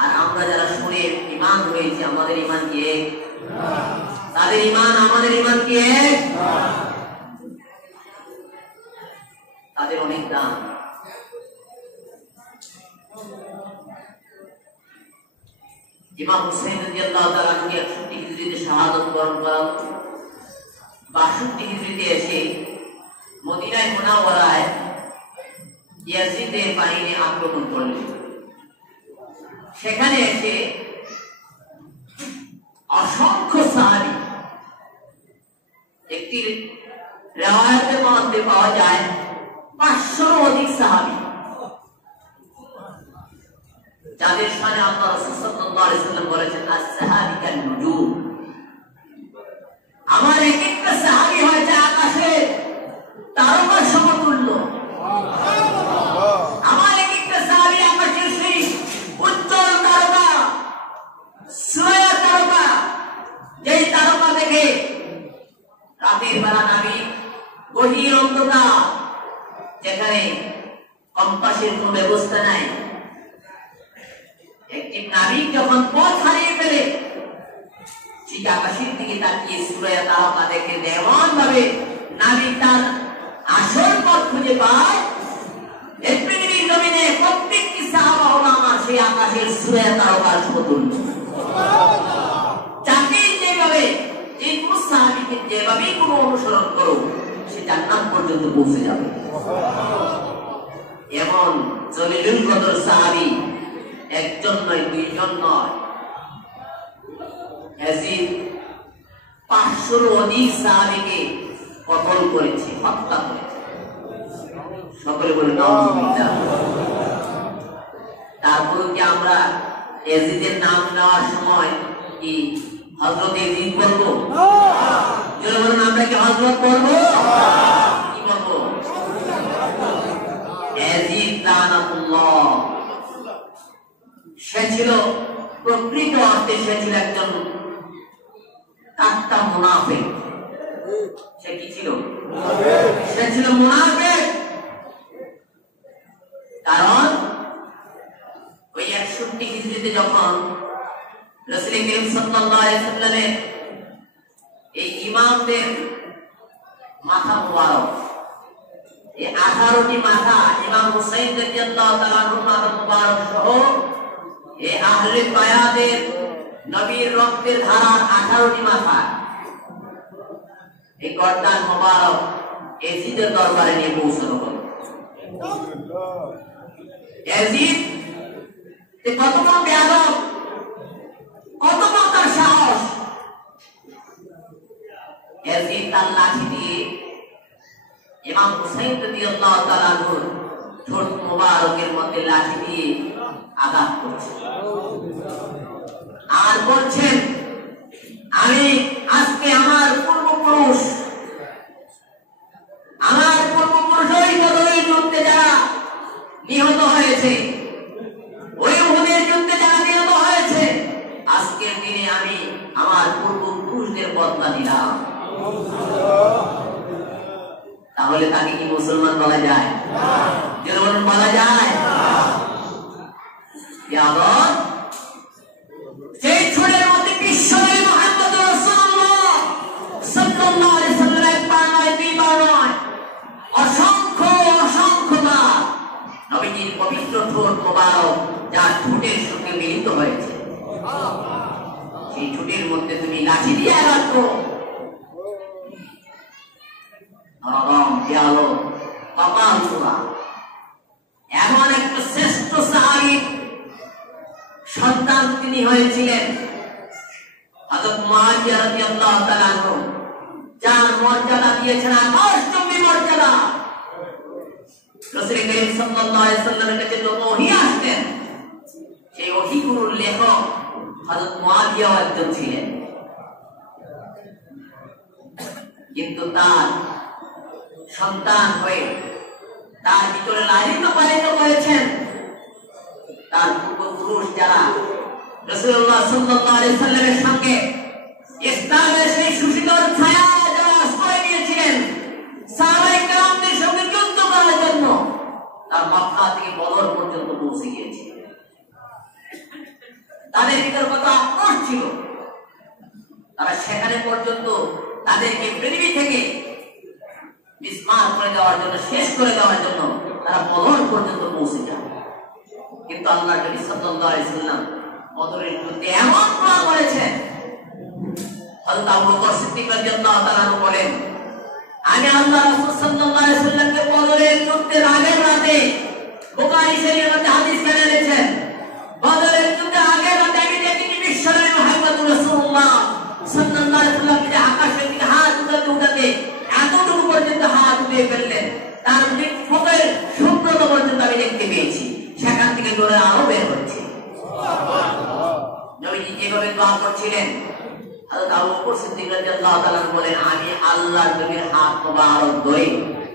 আর আমরা যারা শুনে ঈমান হয়েছে, আমাদের ঈমান কি এক? তাদের ঈমান আমাদের ঈমান কি এক? তাদের অনেক দাম। ইমাম হুসাইন রাদিয়াল্লাহু তাআলা আনহু 61 হিজরিতে শাহাদাত বরণ করা। 62 হিজরিতে এসে মদিনায় মুনাওয়ারায় ইয়াজিদের বাহিনী আক্রমণ করলেন। সেখানে এসে অসংখ্য সাহাবী, একটি রিওয়ায়াতের মধ্যে পাওয়া যায় 500 অধিক সাহাবী, যাদের শানে আল্লাহ রাসূল সাল্লাল্লাহু আলাইহি ওয়াসাল্লাম বলেছেন as-সাহাবী কান-নুজুম। আমার এক একটা সাহাবী হয়েছে আকাশের তারকার সমতুল্য। আমার এক একটা সাহাবী আকাশের সেই উজ্জ্বল তারকা, সুরায়া তারকা, যেই তারকা দেখে রাতের বেলা নাবিক গভীর অন্ধকার, যেখানে কম্পাসের কোনো ব্যবস্থা নাই, একটি নাবিক যখন পথ হারিয়ে ফেলে ঠিক আকাশের দিকে তাকিয়ে সুরায়া তারকা দেখে এমন ভাবে নাবিক তার আসল পথ খুঁজে পায়। এই পৃথিবীর জমিনে প্রত্যেকটি সাহাবা হলো আমার সেই আকাশের সুরায়া তারকার সমতুল্য। যাকে যেভাবে, যে কোনো সাহাবীকে যেভাবেই কোনো অনুসরণ করো, সে জান্নাত পর্যন্ত পৌঁছে যাবে। এমন জলিলুল কদর সাহাবী একজন নয়, দুইজন নয়, ইয়াজিদ 500 অধিক সাহাবীকে কতল করেছে, হত্যা করেছে। সকলে বলে নাউযুবিল্লাহ। তারপরে কি আমরা ইয়াজিদের নাম নেওয়ার সময় কি হযরত ইয়াজিদ বলবো? যারা বলেন আমরা কি হযরত বলবো? কি বলবো? ইয়াজিদ লানাতুল্লাহ সে ছিল প্রকৃত অর্থে সে ছিল একজন কাট্টা মুনাফিক। সে কি ছিল? সে ছিল মুনাফিক। কারণ ওই 61 হিজরিতে যখন রাসূল করিম সাল্লাল্লাহু আলাইহি ওয়াসাল্লামের এই ইমামদের মাথা মুবারক, এই 18টি মাথা ইমাম হুসাইন রাদিয়াল্লাহু তাআলা আনহুর মাথা মুবারক সহ এই আহলে বায়াতের নবীর রক্তের ধারার 18টি মাথা এই গর্দান মুবারক ইয়াজিদের দরবারে নিয়ে পৌঁছানো হলো। ইয়াজিদ কত বড় বেয়াদব, কত বড় তার সাহস! ইয়াজিদ তার লাঠি দিয়ে ইমাম হুসাইন রাদিয়াল্লাহু তাআলা আনহুর ঠোঁট মুবারকের মধ্যে লাঠি দিয়ে আঘাত করছে আর বলছেন, আমি আজকে আমার পূর্বপুরুষ ওই বদরের যুদ্ধে যারা নিহত হয়েছে, ওই উহুদের যুদ্ধে যারা নিহত হয়েছে, আজকের দিনে আমি আমার পূর্বপুরুষদের বদলা দিলাম। তাহলে তাকে কি মুসলমান বলা যায়? যেমন বলা যায় সেই ছুড়ের মধ্যে বিশ্বনবী মুহাম্মদ রাসূলুল্লাহ সাল্লাল্লাহু আলাইহি ওয়াসাল্লাম একবার নয়, দুইবার নয়, অসংখ্য বার নবীজির পবিত্র ঠোঁট মোবারক যার ঠোঁটের সঙ্গে মিলিত হয়েছে, সেই ঠোঁটের মধ্যে তুমি লাঠি দিয়ে আঘাত করো। এমন একটা শ্রেষ্ঠ সাহাবীর সন্তান তিনি হয়েছিলেন হযরত মুআবিয়া রাদিয়াল্লাহু তাআলা আনহু, যার মর্যাদা দিয়েছেন আকাশচুম্বী মর্যাদা। রাসূল করিম সাল্লাল্লাহু আলাইহি ওয়াসাল্লামের কাছে যত ওহী আসতেন, সেই ওহীগুলোর লেখক হযরত মুআবিয়া একজন ছিলেন। কিন্তু তার সন্তান হয়ে তার ভিতরে লালিত পালিত করেছেন তার পূর্বপুরুষ যারা রাসূলুল্লাহ সাল্লাল্লাহু আলাইহি ওয়াসাল্লামের সঙ্গে ইসলামের সেই সুশীতল ছায়া যারা আশ্রয় নিয়েছিলেন সাহাবায়ে কেরামদের সঙ্গে যুদ্ধ করার জন্য, তার মক্কা থেকে বদর পর্যন্ত পৌঁছে গিয়েছে। তাদের ভিতর কত আক্রোশ ছিল, তারা সেখানে পর্যন্ত তাদেরকে পৃথিবী থেকে বিস্মার করে দেওয়ার জন্য, শেষ করে দেওয়ার জন্য তারা বদর পর্যন্ত পৌঁছে যায়। কিন্তু আল্লাহ নবী সাল্লাল্লাহু আলাইহি ওয়াসাল্লাম বদরের যুদ্ধে এমন দোয়া করেছেন, হযরত আবু বকর সিদ্দিক রাদিয়াল্লাহু তাআলা আনহু বলেন, আমি আল্লাহ রাসূল সাল্লাল্লাহু আলাইহি ওয়াসাল্লামকে বদরের যুদ্ধের আগের রাতে, বুখারী শরীফের মধ্যে হাদিস কেন এনেছেন, বদরের যুদ্ধের আগের রাতে আমি দেখিনি বিশ্বনবী মুহাম্মদ রাসূলুল্লাহ সাল্লাল্লাহু আলাইহি ওয়াসাল্লাম যে আকাশের দিকে হাত উঠাতে এতটুকু পর্যন্ত হাত উঠিয়ে ফেললেন, তার মুখের শুভ্রতা পর্যন্ত আমি দেখতে পেয়েছি, সেখান থেকে দৌড়ে আরো বের হচ্ছে। নবীজি যেভাবে দোয়া করছিলেন, হযরত আবু বকর সিদ্দিক রাদিয়াল্লাহু তাআলা বলেন, আমি আল্লাহর নবীর হাত মোবারক ধরে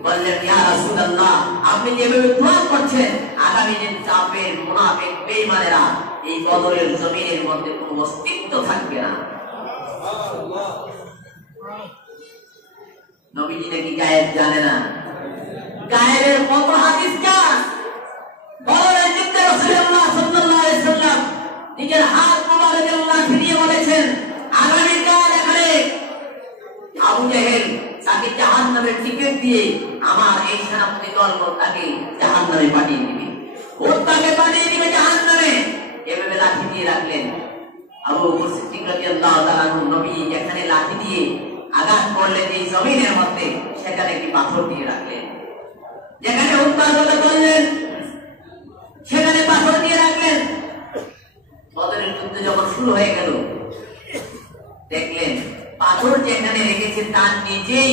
বললেন, ইয়া রাসূলুল্লাহ, আপনি যেভাবে দোয়া করছেন, আগামী দিন কাফের মুনাফিক বেঈমানেরা এই বদরের জমিনের মধ্যে কোনো অস্তিত্ব থাকবে না। নবীজি নাকি গায়েব জানে না, গায়েবের কত হাদিস জান। বদরের যুদ্ধে রাসূলুল্লাহ সাল্লাল্লাহু আলাইহি ওয়াসাল্লাম নিজের হাত মোবারক আল্লাহ ফিরিয়ে বলেছেন, আগামী কাল এখানে আবু জেহেল তাকে জাহান্নামের টিকিট দিয়ে আমার এই সেনাপতি দল তাকে জাহান্নামে পাঠিয়ে দিবে, ও তাকে পাঠিয়ে দিবে জাহান্নামে। এভাবে লাঠি দিয়ে রাখলেন। আবু বকর সিদ্দিক রাদিয়াল্লাহু তাআলা আনহু নবী যেখানে লাঠি দিয়ে আঘাত করলেন এই জমিনের মধ্যে, সেখানে একটি পাথর দিয়ে রাখলেন। যেখানে উত্তাল করলেন সেখানে পাথর দিয়ে রাখলেন। বদরের যুদ্ধ যখন শুরু হয়ে গেল, দেখলেন পাথর যেখানে রেখেছে তার নিচেই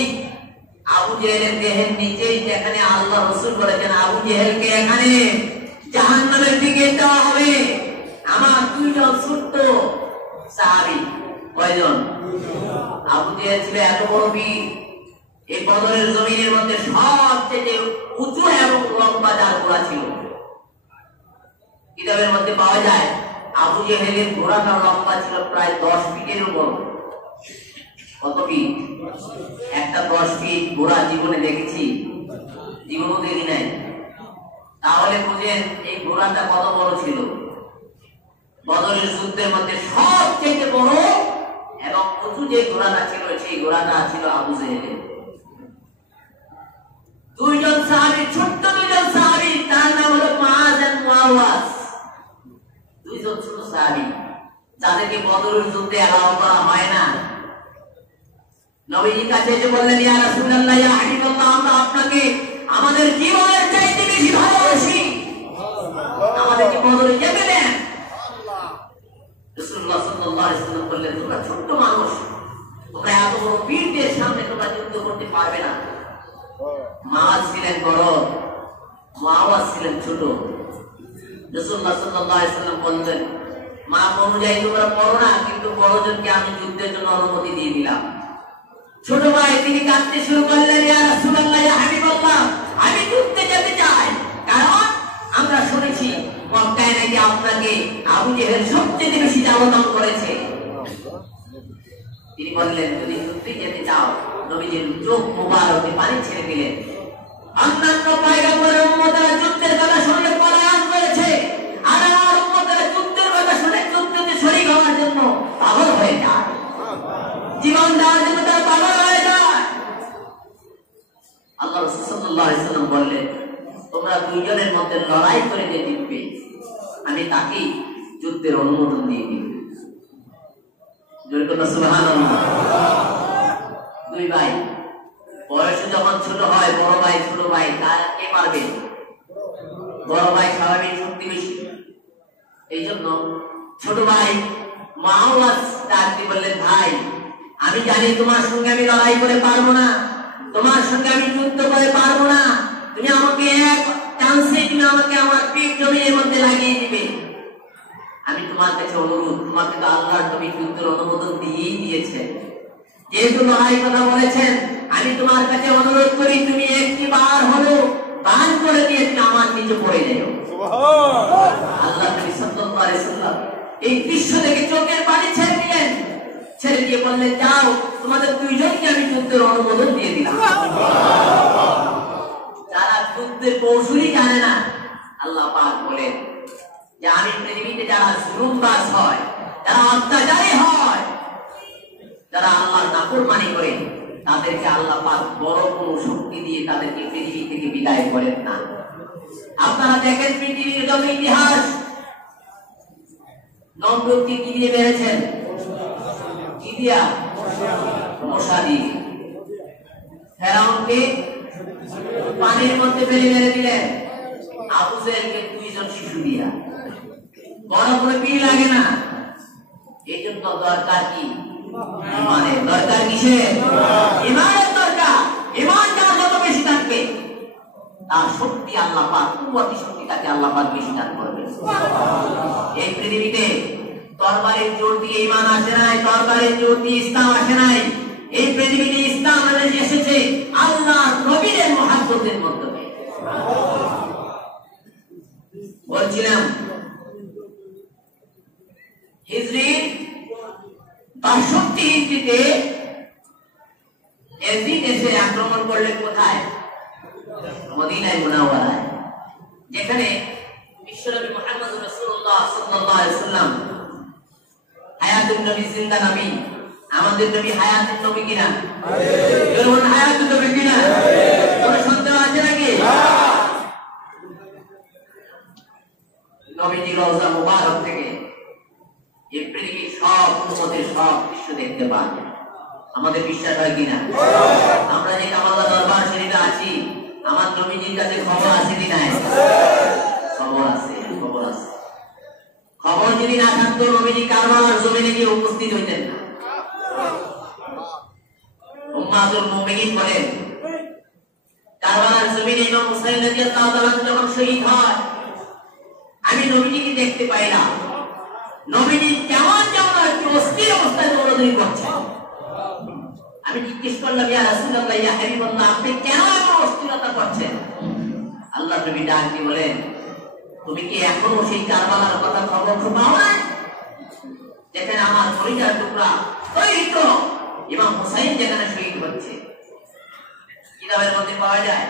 আবু জেহেলের দেহের নিচেই, যেখানে আল্লাহ রাসূল বলেছেন আবু জেহেলকে এখানে জাহান্নামের দিকে দেওয়া হবে। আমার দুইজন ছোট্ট সাহাবী, কয়জন? আবু জেহেল ছিল এত বড় বীর, এই বদরের জমিনের মধ্যে সবচেয়ে উঁচু এবং লম্বা যার ঘোড়া ছিল। কিতাবের মধ্যে পাওয়া যায় আবু জেহেলের ঘোড়াটা লম্বা ছিল প্রায় 10 ফিটের উপর। কত ফিট? একটা 10 ফিট ঘোড়া জীবনে দেখেছি? জীবনও দেখি নাই। তাহলে বুঝেন এই ঘোড়াটা কত বড় ছিল। বদরের যুদ্ধের মধ্যে সবচেয়ে বড় এবং উঁচু যে ঘোড়াটা ছিল সেই ঘোড়াটা ছিল আবু জেহেলের। দুইজন সাহাবী, ছোট্ট দুইজন সাহাবী, তার নাম হলো মুআজ আর মুআওয়াজ। দুইজন ছোট সাহাবী যাদেরকে বদরের যুদ্ধে এলাও করা হয় না। নবীজির কাছে এসে বললেন, ইয়া রাসূলুল্লাহ, ইয়া হাবিবাল্লাহ, আমরা আপনাকে আমাদের জীবনের চাইতে বেশি ভালোবাসি, আমাদেরকে বদরে যেতে দেন। রাসূলুল্লাহ সাল্লাল্লাহু আলাইহি ওয়াসাল্লাম বললেন, তোমরা ছোট্ট মানুষ, তোমরা এত বড় বীরদের সামনে তোমরা যুদ্ধ করতে পারবে না। মুআজ ছিলেন বড়, মুআওয়াজ ছিলেন ছোট। রাসূলুল্লাহ সাল্লাল্লাহু আলাইহি ওয়াসাল্লাম বললেন, মাপ অনুযায়ী তোমরা বড় না, কিন্তু বড়জনকে আমি যুদ্ধের জন্য অনুমতি দিয়ে দিলাম। ছোট ভাই তিনি কাঁদতে শুরু করলেন, ইয়া রাসূলুল্লাহ, ইয়া হাবিবাল্লাহ, আমি যুদ্ধে যেতে চাই, কারণ আমরা শুনেছি মক্কায় নাকি আপনাকে আবু জেহেল সবচেয়ে বেশি জ্বালাতন করেছে। তিনি বললেন, যদি যুদ্ধে যেতে চাও, নবীজির চোখ মোবারকে পানি ছেড়ে দিলেন। অন্যান্য পয়গম্বরের উম্মতেরা যুদ্ধের কথা শুনলে পলায়ন করেছে, আর আমার উম্মতেরা যুদ্ধের কথা শুনে যুদ্ধে শরীক হওয়ার জন্য পাগল হয়ে যায়, জীবন দেওয়ার জন্য তারা পাগল হয়ে যায়। আল্লাহ রাসূল সাল্লাল্লাহু আলাইহি ওয়াসাল্লাম বললেন, তোমরা দুইজনের মধ্যে লড়াই করে যে জিতবে, আমি তাকেই যুদ্ধের অনুমোদন দিয়ে দিব। জোরে বলো সুবহানাল্লাহ। দুই ভাই বয়সে যখন ছোট হয়, বড় ভাই ছোট ভাই, তার কে পারবে? বড় ভাই স্বাভাবিক শক্তি বেশি। এই জন্য ছোট ভাই মুআওয়াজ ডাকতে বললেন, ভাই আমি জানি তোমার সঙ্গে আমি লড়াই করে পারবো না, তোমার সঙ্গে আমি যুদ্ধ করে পারবো না, তুমি আমাকে এক চান্সে তুমি আমাকে আমার পিঠ জমির মধ্যে লাগিয়ে দিবে। আমি তোমার কাছে অনুরোধ, তোমাকে তো আল্লাহর নবী যুদ্ধের অনুমোদন দিয়েই দিয়েছেন, যেহেতু লড়াই কথা বলেছেন, আমি তোমার কাছে অনুরোধ করি, তুমি একটি বার হলো বান করে দিয়ে তুমি আমার নিচে পড়ে যাও। আল্লাহ নবী সাল্লাল্লাহু আলাইহি ওয়াসাল্লাম এই দৃশ্য দেখে চোখের পানি ছেড়ে দিলেন, ছেড়ে দিয়ে বললেন, যাও তোমাদের দুইজনকে আমি যুদ্ধের অনুমোদন দিয়ে দিলাম। যারা যুদ্ধের কৌশলই জানে না, আল্লাহ পাক বলেন যে আমি পৃথিবীতে যারা জুলুমবাজ হয়, যারা অত্যাচারী হয়, যারা আল্লাহর নাফরমানি করে, তাদেরকে আল্লাহ পাক বড় কোনো শক্তি দিয়ে তাদেরকে পৃথিবী থেকে বিদায় করেন না। আপনারা দেখেন পৃথিবীর যত ইতিহাস, নমরুদকে কি দিয়ে মেরেছেন? কি দিয়া? মশা দিয়ে। ফেরাউনকে পানির মধ্যে ফেলে মেরে দিলেন। আবু জেহেলকে দুইজন শিশু দিয়া। বড় করে পীর লাগে না, এই জন্য দরকার কি? ইমানের দরকার। কিসের? ইমানের দরকার। ইমান যার যত বেশি থাকবে, তার শক্তি আল্লাহ পাক, কুওয়াতি শক্তি তাকে আল্লাহ পাক বেশি দান করবে। এই পৃথিবীতে তরবারির জোর দিয়ে ইমান আসে নাই, তরবারির জোর দিয়ে ইসলাম আসে নাই। এই পৃথিবীতে ইসলাম এসেছে আল্লাহর নবীর মহব্বতের মাধ্যমে। বলছিলাম হিজরি ৬২ হিজরিতে ইয়াজিদ এসে আক্রমণ করলেন কোথায়? মদিনায় মুনাওয়ারায়, যেখানে বিশ্বনবী মুহাম্মদ রাসূলুল্লাহ সাল্লাল্লাহু আলাইহি ওয়াসাল্লাম হায়াতুন নবী, জিন্দা নবী। আমাদের নবী হায়াতুন নবী কিনা? বলুন হায়াতুন নবী কিনা? কোন সন্দেহ আছে নাকি? নবীজি রওজা মুবারক থেকে এই পৃথিবীর সব উম্মতের সব দৃশ্য দেখতে পান। আমাদের বিশ্বাস হয় কিনা? আমরা যে কামাল্লা দরবার শরীফে আছি, আমার নবীজির কাছে খবর আছে কি নাই? খবর আছে, খবর আছে। খবর যদি না থাকতো, নবীজি কারবালার জমিনে গিয়ে উপস্থিত হইতেন না। উম্মাতুল মুমিনিন বলেন, কারবালার জমিনে ইমাম হুসাইন রাদিয়াল্লাহু তাআলা যখন শহীদ হয়, আমি নবীজিকে দেখতে পাই না। নবীজি কেমন যেমন একটু অস্থির অবস্থায় দৌড়াদৌড়ি করছেন। আমি জিজ্ঞেস করলাম, ইয়া রাসূলুল্লাহ, ইয়া হাবিবাল্লাহ, আপনি কেন এমন অস্থিরতা করছেন? আল্লাহ নবী ডাক দিয়ে বলেন, তুমি কি এখনো সেই কারবালার কথা খবর পাও না? যেখানে আমার পরিচয় টুকরা তৈরি তো ইমাম হুসাইন যেখানে শহীদ হচ্ছে, কিতাবের মধ্যে পাওয়া যায়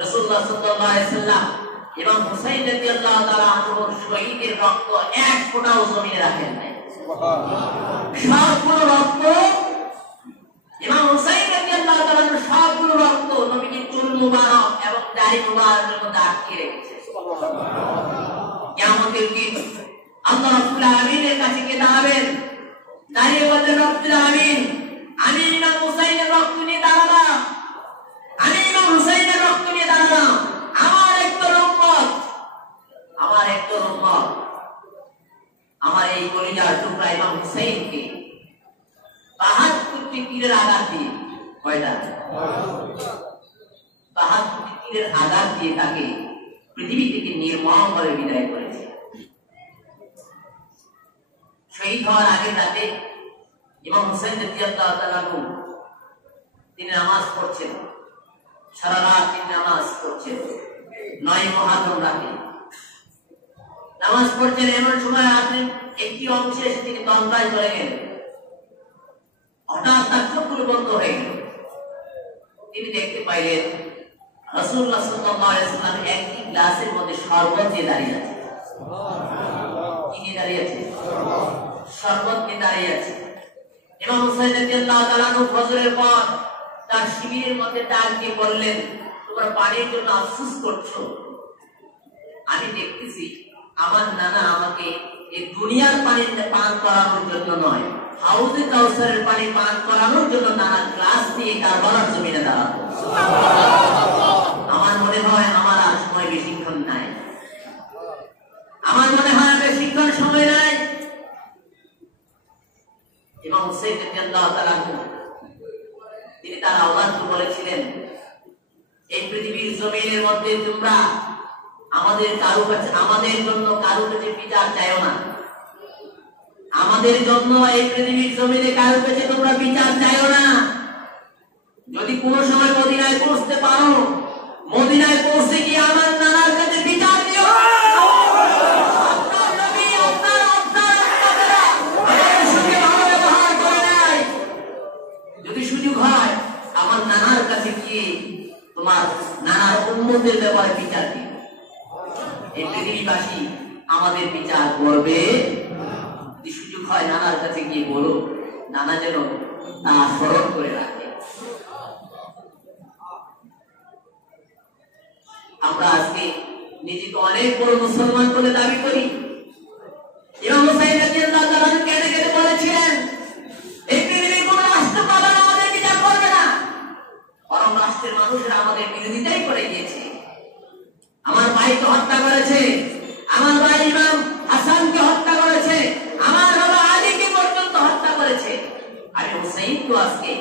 রাসূলুল্লাহ সাল্লাল্লাহু আলাইহি ওয়াসাল্লাম ইমাম হুসাইন রাদিয়াল্লাহু তাআলা আনহুর শহীদের রক্ত এক ফোঁটাও জমিনে রাখেন নাই। সবগুলো রক্ত ইমাম হুসাইন রাদিয়াল্লাহু তাআলা সবগুলো রক্ত নবীজির চুল মুবারক এবং দাড়ি মুবারকের মধ্যে আটকে রেখেছে। কিয়ামতের দিন আল্লাহ রাব্বুল আলামিনের কাছে গিয়ে দাঁড়াবেন, দাঁড়িয়ে বলবেন রব্বুল আলামিন, আমি ইমাম হুসাইনের রক্ত নিয়ে দাঁড়ালাম, আমি ইমাম হুসাইনের রক্ত নিয়ে দাঁড়ালাম, আমার একজন উম্মত, আমার এই কলিজার টুকরা ইমাম হুসাইনকে ৭২টি তীরের আঘাত দিয়ে, কয়টা? ৭২টি তীরের আঘাত দিয়ে তাকে পৃথিবী থেকে নির্মমভাবে বিদায় করেছে। শহীদ হওয়ার আগের রাতে ইমাম হুসাইন রাদিয়াল্লাহু তাআলা তিনি নামাজ পড়ছেন, সারা রাত তিনি নামাজ পড়ছেন। ৯ মুহররম রাতে নামাজ পড়ছেন, এমন সময় আপনি একটি অংশে এসে তিনি তন্দ্রায় চলে গেলেন। হঠাৎ তার চোখগুলো বন্ধ হয়ে গেল। তিনি দেখতে পাইলেন রাসূলুল্লাহ সাল্লাল্লাহু আলাইহি ওয়াসাল্লাম একটি গ্লাসের মধ্যে শরবত নিয়ে দাঁড়িয়ে আছে। কি নিয়ে দাঁড়িয়ে আছে? শরবত নিয়ে দাঁড়িয়ে আছে। ইমাম হুসাইন রাদিয়াল্লাহু তাআলা ফজরের পর তার শিবিরের মধ্যে ডাক দিয়ে বললেন, তোমরা পানির জন্য আফসোস করছো, আমি দেখতেছি আমার নানা আমাকে এই দুনিয়ার পানি পান করানোর জন্য নয়, হাউজে কাউসারের পানি পান করানোর জন্য নানা গ্লাস দিয়ে কারবালার জমিনে দাঁড়াতো। আমার মনে হয় আমার আর সময় বেশিক্ষণ নাই, আমার মনে হয় বেশিক্ষণ সময় নাই। ইমাম হুসাইন রাদিয়াল্লাহু তাআলা তিনি তার আওলাদকে বলেছিলেন, এই পৃথিবীর জমিনের মধ্যে তোমরা আমাদের কারো কাছে, আমাদের জন্য কারো কাছে বিচার চাইও না, আমাদের জন্য এই পৃথিবীর জমিনে কারো কাছে তোমরা বিচার চাইও না। যদি কোনো সময় মদিনায় পৌঁছতে পারো, মদিনায় পৌঁছে গিয়ে আমার নানার কাছে বিচার দিও। যদি সুযোগ হয় আমার নানার কাছে গিয়ে তোমার নানার উম্মতের ব্যাপারে বিচার দিও। এই পৃথিবীবাসী আমাদের বিচার করবে, যদি সুযোগ হয় নানার কাছে গিয়ে বলো, নানা যেন তা স্মরণ করে রাখে। আমরা আজকে নিজেকে অনেক বড় মুসলমান বলে দাবি করি। ইমাম হুসাইন রাদিয়াল্লাহু তাআলা কেঁদে কেঁদে বলেছিলেন, এই পৃথিবীর কোন রাষ্ট্র প্রধান আমাদের বিচার করবে না, বরং রাষ্ট্রের মানুষেরা আমাদের বিরোধিতাই করে গিয়েছে। আমার ভাইকে হত্যা করেছে, আমার ভাই ইমাম হাসানকে হত্যা করেছে, আমার বাবা আলীকে পর্যন্ত হত্যা করেছে। আমি হুসাইন তো আজকে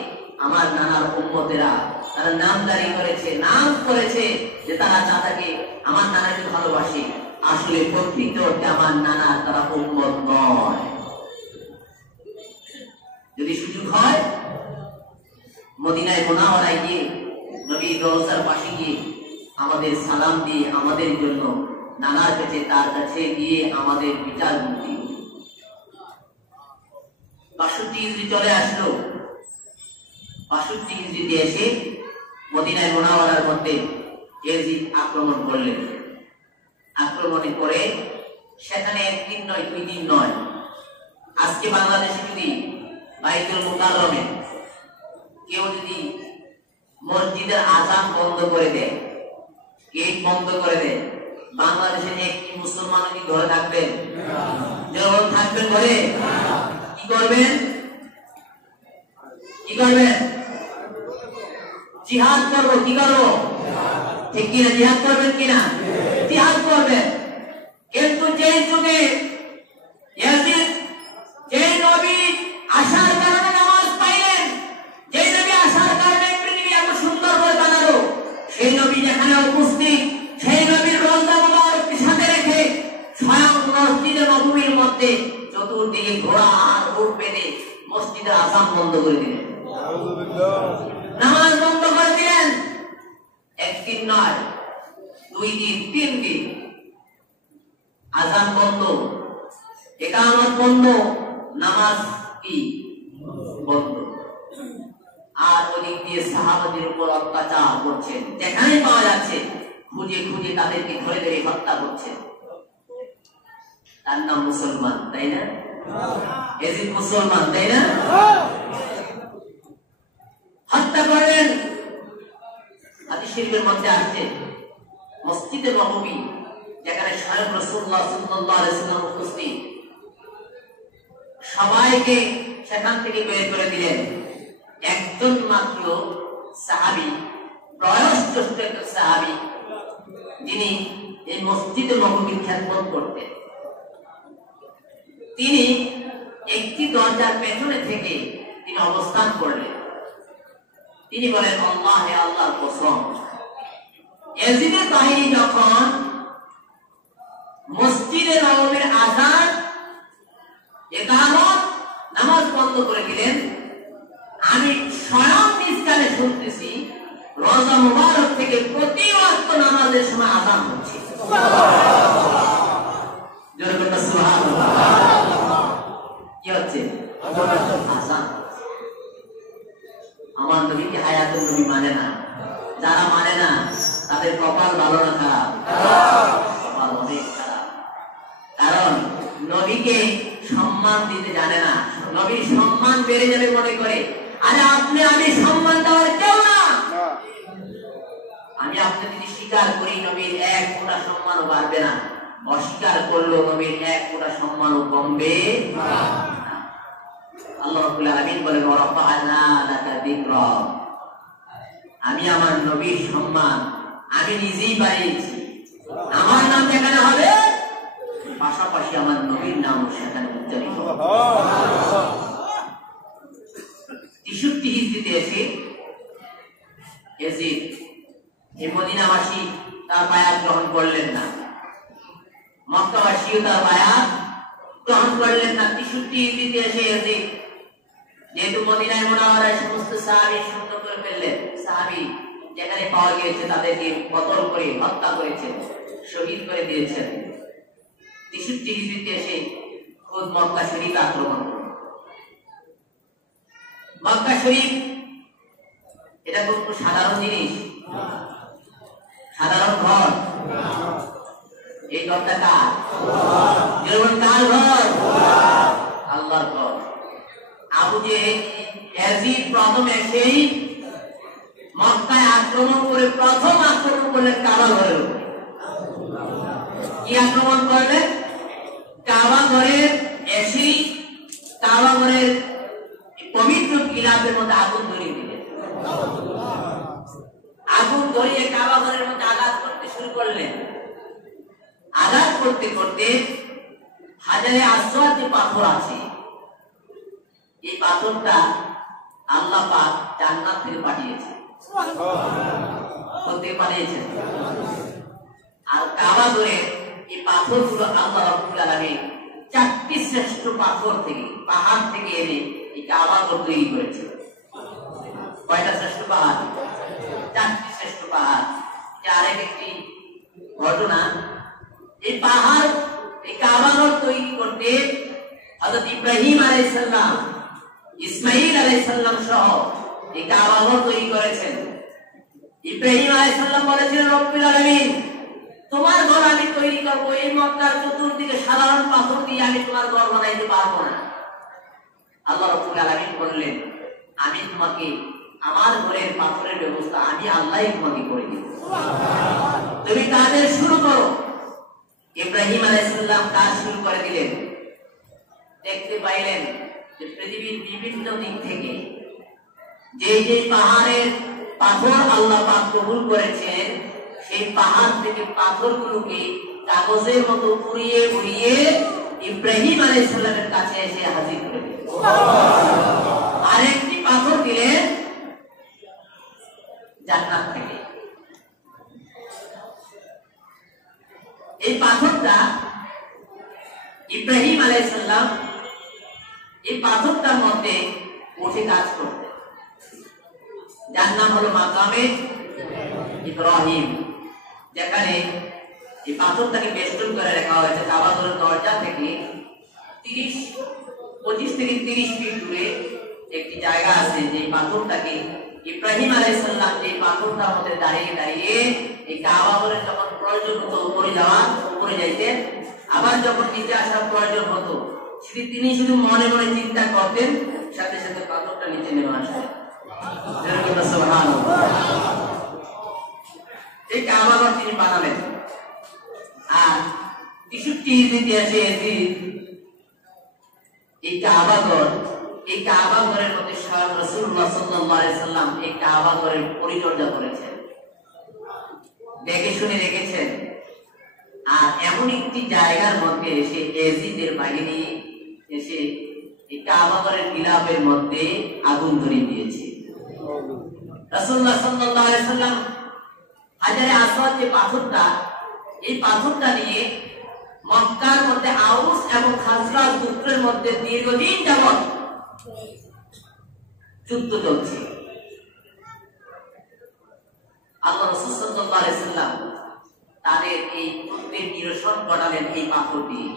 আমার নানার উম্মতেরা তারা নামদারি করেছে, নাম করেছে যে তারা চাচাকে, আমার নানাকে ভালোবাসে। আসলে প্রকৃত অর্থে আমার নানা তারা উম্মত নয়। যদি সুযোগ হয় মদিনায় মুনাওয়ারায় গিয়ে নবীর রওজার পাশে গিয়ে আমাদের সালাম দিয়ে আমাদের জন্য নানার কাছে, তার কাছে গিয়ে আমাদের বিচার মুক্তি। ৬২ হিজরি চলে আসলো। ৬২ হিজরিতে এসে মদিনায় মুনাওয়ারার মধ্যে ইয়াজিদ আক্রমণ করলেন। আক্রমণে করে সেখানে একদিন নয়, ২ দিন নয়, আজকে বাংলাদেশে যদি বাইতুল মুকাররমে কেউ যদি মসজিদের আযান বন্ধ করে দেয়, গেট বন্ধ করে দেয়, বাংলাদেশে একটি মুসলমান কি ঘরে থাকবেন? যখন থাকবেন ঘরে কি করবেন? কি করবেন? জিহাদ করবো। কি করবো? ঠিক কিনা? জিহাদ করবেন কিনা? জিহাদ করবেন। কিন্তু যে যুগে ইয়াজিদ যে নবী আসার কারণে নামাজ পাইলেন, যে নবী আসার কারণে পৃথিবী এত সুন্দর করে বানালো, সেই নবী যেখানে উপস্থিত, সেই নবীর রওজা মুবারক সাথে রেখে স্বয়ং মসজিদে নববীর মধ্যে চতুর্দিকে ঘোড়া আর উট বেঁধে মসজিদের আযান বন্ধ করে দিলেন, নামাজ বন্ধ করে দিলেন। একদিন নয়, ২ দিন, ৩ দিন। আযান বন্ধ, ইকামত বন্ধ, নামাজ কি বন্ধ। আর ওদিক দিয়ে সাহাবাদের উপর অত্যাচার করছেন, যেখানে পাওয়া যাচ্ছে খুঁজে খুঁজে তাদেরকে ধরে ধরে হত্যা করছেন। তার নাম মুসলমান, তাই না? এজিদ মুসলমান, তাই না? হত্যা করলেন। হাদিস শরীফের মধ্যে আসছে মসজিদে নববী, যেখানে স্বয়ং রাসূলুল্লাহ সাল্লাল্লাহু আলাইহি ওয়াসাল্লাম উপস্থিত, সবাইকে সেখান থেকে বের করে দিলেন। একজন মাত্র সাহাবী, বয়োজ্যেষ্ঠ এক সাহাবী, যিনি এই মসজিদে নববীর খেদমত করতেন, তিনি একটি দরজার পেছনে থেকে তিনি অবস্থান করলেন। তিনি বলেন, আল্লাহ হে আল্লাহর কসম, ইয়াজিদের বাহিনী যখন মসজিদে নববীর আযান, ইকামত, নামাজ বন্ধ করে দিলেন, আমি স্বয়ং নিজ কানে শুনতেছি রওজা মুবারক থেকে প্রতি ওয়াক্ত নামাজের সময় আযান হচ্ছে। জোরে বলুন সুবহানাল্লাহ। কি হচ্ছে? আযান। আমার নবীকে হায়াতুন নবী মানে না। যারা মানে না তাদের কপাল ভালো না খারাপ? কপাল অনেক খারাপ। কারণ নবীকে সম্মান দিতে জানে না। নবীর সম্মান বেড়ে যাবে মনে করে, আরে আপনি আমি সম্মান দেওয়ার কেউ না। আমি আপনি যদি স্বীকার করি নবীর এক ফোঁটা সম্মানও বাড়বে না, অস্বীকার করলেও নবীর এক ফোঁটা সম্মানও কমবে না। আল্লাহ রাব্বুল আলামিন বলেন, ওয়ারাফা'না লাকা যিকরাক, আমি আমার নবীর সম্মান আমি নিজেই বাড়িয়েছি। আমার নাম যেখানে হবে পাশাপাশি আমার নবীর নাম সেখানে উচ্চারিত হবে। 63 হিজরিতে এসে ইয়াজিদ এই মদিনাবাসী তার বায়াত গ্রহণ করলেন না, মক্কাবাসীও তার বায়াত গ্রহণ করলেন না। 63 হিজরিতে এসে ইয়াজিদ যেহেতু মদিনায় মুনাওয়ারায় সমস্ত সাহাবী শূন্য করে ফেললেন, সাহাবী যেখানে পাওয়া গিয়েছে তাদেরকে কতল করে হত্যা করেছেন, শহীদ করে দিয়েছেন। 63 হিজরিতে এসে খোদ মক্কা শরীফ আক্রমণ করলেন। মক্কা শরীফ এটা খুব সাধারণ জিনিস, সাধারণ ঘর। এই ঘরটা কার? যেমন কার ঘর? আল্লাহর ঘর। আবু জেহেল ইয়াজিদ প্রথম এসেই মক্কায় আক্রমণ করে প্রথম আক্রমণ করলেন কাবা ঘরের উপরে। কি আক্রমণ করলেন? কাবা ঘরের এসেই কাবা ঘরের পবিত্র গিলাফের মধ্যে আগুন ধরিয়ে দিলেন। আগুন ধরিয়ে কাবা ঘরের মধ্যে আঘাত করতে শুরু করলেন। আঘাত করতে করতে হাজারে আসওয়াদ যে পাথর আছে, এই পাথরটা আল্লাহ পাক জান্নাত থেকে পাঠিয়েছে। পাঠিয়েছেন। আর কাবা ঘরে এই পাথরগুলো আল্লাহ রাব্বুল আলামিন 4টি শ্রেষ্ঠ পাথর থেকে, পাহাড় থেকে এনে এই কাবা ঘর তৈরি করেছে। কয়টা শ্রেষ্ঠ পাহাড়? 4টি শ্রেষ্ঠ পাহাড়। আরেক একটি ঘটনা, এই পাহাড় এই কাবা ঘর তৈরি করতে হযরত ইব্রাহিম আলাইহিস সালাম, ইসমাঈল আলাইহিস সালাম সহ এই কাবা ঘর তৈরি করেছেন। ইব্রাহিম আলাইহিস সালাম বলেছিলেন, রব্বুল আলামিন তোমার ঘর আমি তৈরি করব, এই মক্কার চতুর্দিকে সাধারণ পাথর দিয়ে আমি তোমার ঘর বানাইতে পারবো না। আল্লাহ রাব্বুল আলামিন বললেন, আমি তোমাকে আমার ঘরের পাথরের ব্যবস্থা আমি আল্লাহই তোমাকে করে দেব, তুমি কাজে শুরু করো। ইব্রাহিম আলাইহিস সালাম কাজ শুরু করে দিলেন। দেখতে পাইলেন যে পৃথিবীর বিভিন্ন দিক থেকে যে যে পাহাড়ের পাথর আল্লাহ পাক কবুল করেছেন, সেই পাহাড় থেকে পাথরগুলোকে কাগজের মতো উড়িয়ে উড়িয়ে ইব্রাহিম আলাইহিস সালামের কাছে এসে হাজির করে দিলেন। আরেকটি পাথর দিলেন জান্নাত থেকে। এই পাথরটা ইব্রাহিম আলাইহিস সালাম এই পাথরটার মধ্যে উঠে কাজ করতেন, যার নাম হলো মাকামে ইব্রাহিম, যেখানে এই পাথরটাকে বেষ্টন করে রাখা হয়েছে কাবা ঘরের দরজা থেকে 25 থেকে 30 ফিট দূরে একটি জায়গা আছে, যে পাথরটাকে ইব্রাহিম আলাইহিস সালাম যে পাথরটার মধ্যে দাঁড়িয়ে দাঁড়িয়ে এই কাবা ঘরের যখন প্রয়োজন হতো উপরে যাইতেন, আবার যখন নিচে আসার প্রয়োজন হতো তিনি শুধু মনে মনে চিন্তা করতেন, সাথে সাথে পাথরটা নিচে নেমে আসতেন। সুবহানাল্লাহ। এই কাবা ঘর তিনি বানালেন। আর 63 ইতিহাসে এই কাবা ঘরের মধ্যে স্বয়ং রাসূলুল্লাহ সাল্লাল্লাহু আলাইহি সাল্লাম এই কাবা ঘরের পরিচর্যা করেছেন, দেখে শুনে রেখেছেন। আর এমন একটি জায়গার মধ্যে এসে ইয়াজিদের বাহিনী এসে এই কাবা ঘরের গিলাফের মধ্যে আগুন ধরিয়ে দিয়েছে। রাসূলুল্লাহ সাল্লাল্লাহু আলাইহি সাল্লাম হাজারে আসওয়াদ যে পাথরটা, এই পাথরটা নিয়ে মক্কার মধ্যে আউস এবং খাজরাজ গোত্রের মধ্যে দীর্ঘদিন যাবত যুদ্ধ চলছে। আল্লাহ রাসূল সাল্লাল্লাহু আলাইহি সাল্লাম তাদের এই যুদ্ধের নিরসন ঘটালেন এই পাথর দিয়ে।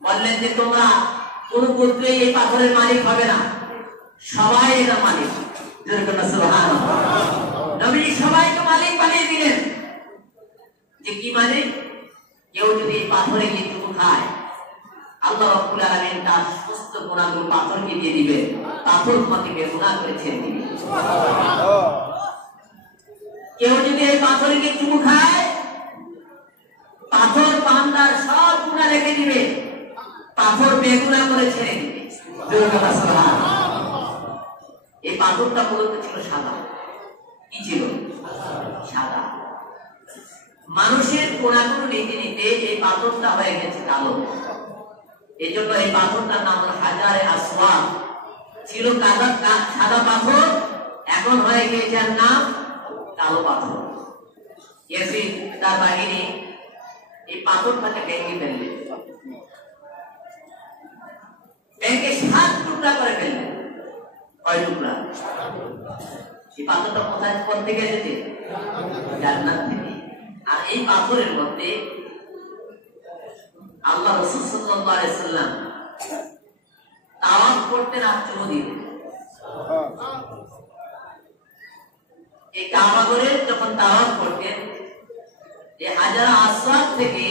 বললেন যে তোমরা কোন গোত্রেই এই পাথরের মালিক হবে না, সবাই এর মালিক। সুবহানাল্লাহ। নবী সবাইকে মালিক বানিয়ে দিলেন। যে কি মানে, কেউ যদি এই পাথরে গিয়ে চুমু খায়, আল্লাহ রাব্বুল আলামিন তার সমস্ত গুনাহগুলো পাথরকে দিয়ে দিবে, পাথর তোমাকে বেগুনাহ করে ছেড়ে দিবে। কেউ যদি এই পাথরে গিয়ে চুমু খায়, পাথর বান্দার সব গুনাহ রেখে দিবে, পাথর বেগুনাহ করে ছেড়ে দিবে। এই পাথরটা মূলত ছিল সাদা। কি ছিল? সাদা। মানুষের কোনাগুলো নিতে নিতে এই পাথরটা হয়ে গেছে কালো। এই জন্য এই পাথরটার নাম হলো হাজারে আসওয়াদ। ছিল সাদা পাথর, এখন হয়ে গেছে এর নাম কালো পাথর। ইয়াসিন তার বাহিনী এই পাথরটাকে ভেঙে ফেললেন, ভেঙে 7 টুকরা করে ফেললেন। কয় টুকরা? এই পাথরটা কোথায় থেকে এসেছে? জান্নাত থেকে। আর এই পাথরের মধ্যে আল্লাহ রাসূল সাল্লাল্লাহু আলাইহি সাল্লাম তাওয়াফ করতেন আর চুমু দিতেন। এই কাবা ঘরে যখন তাওয়াফ করতেন, এই হাজারে আসওয়াদ থেকে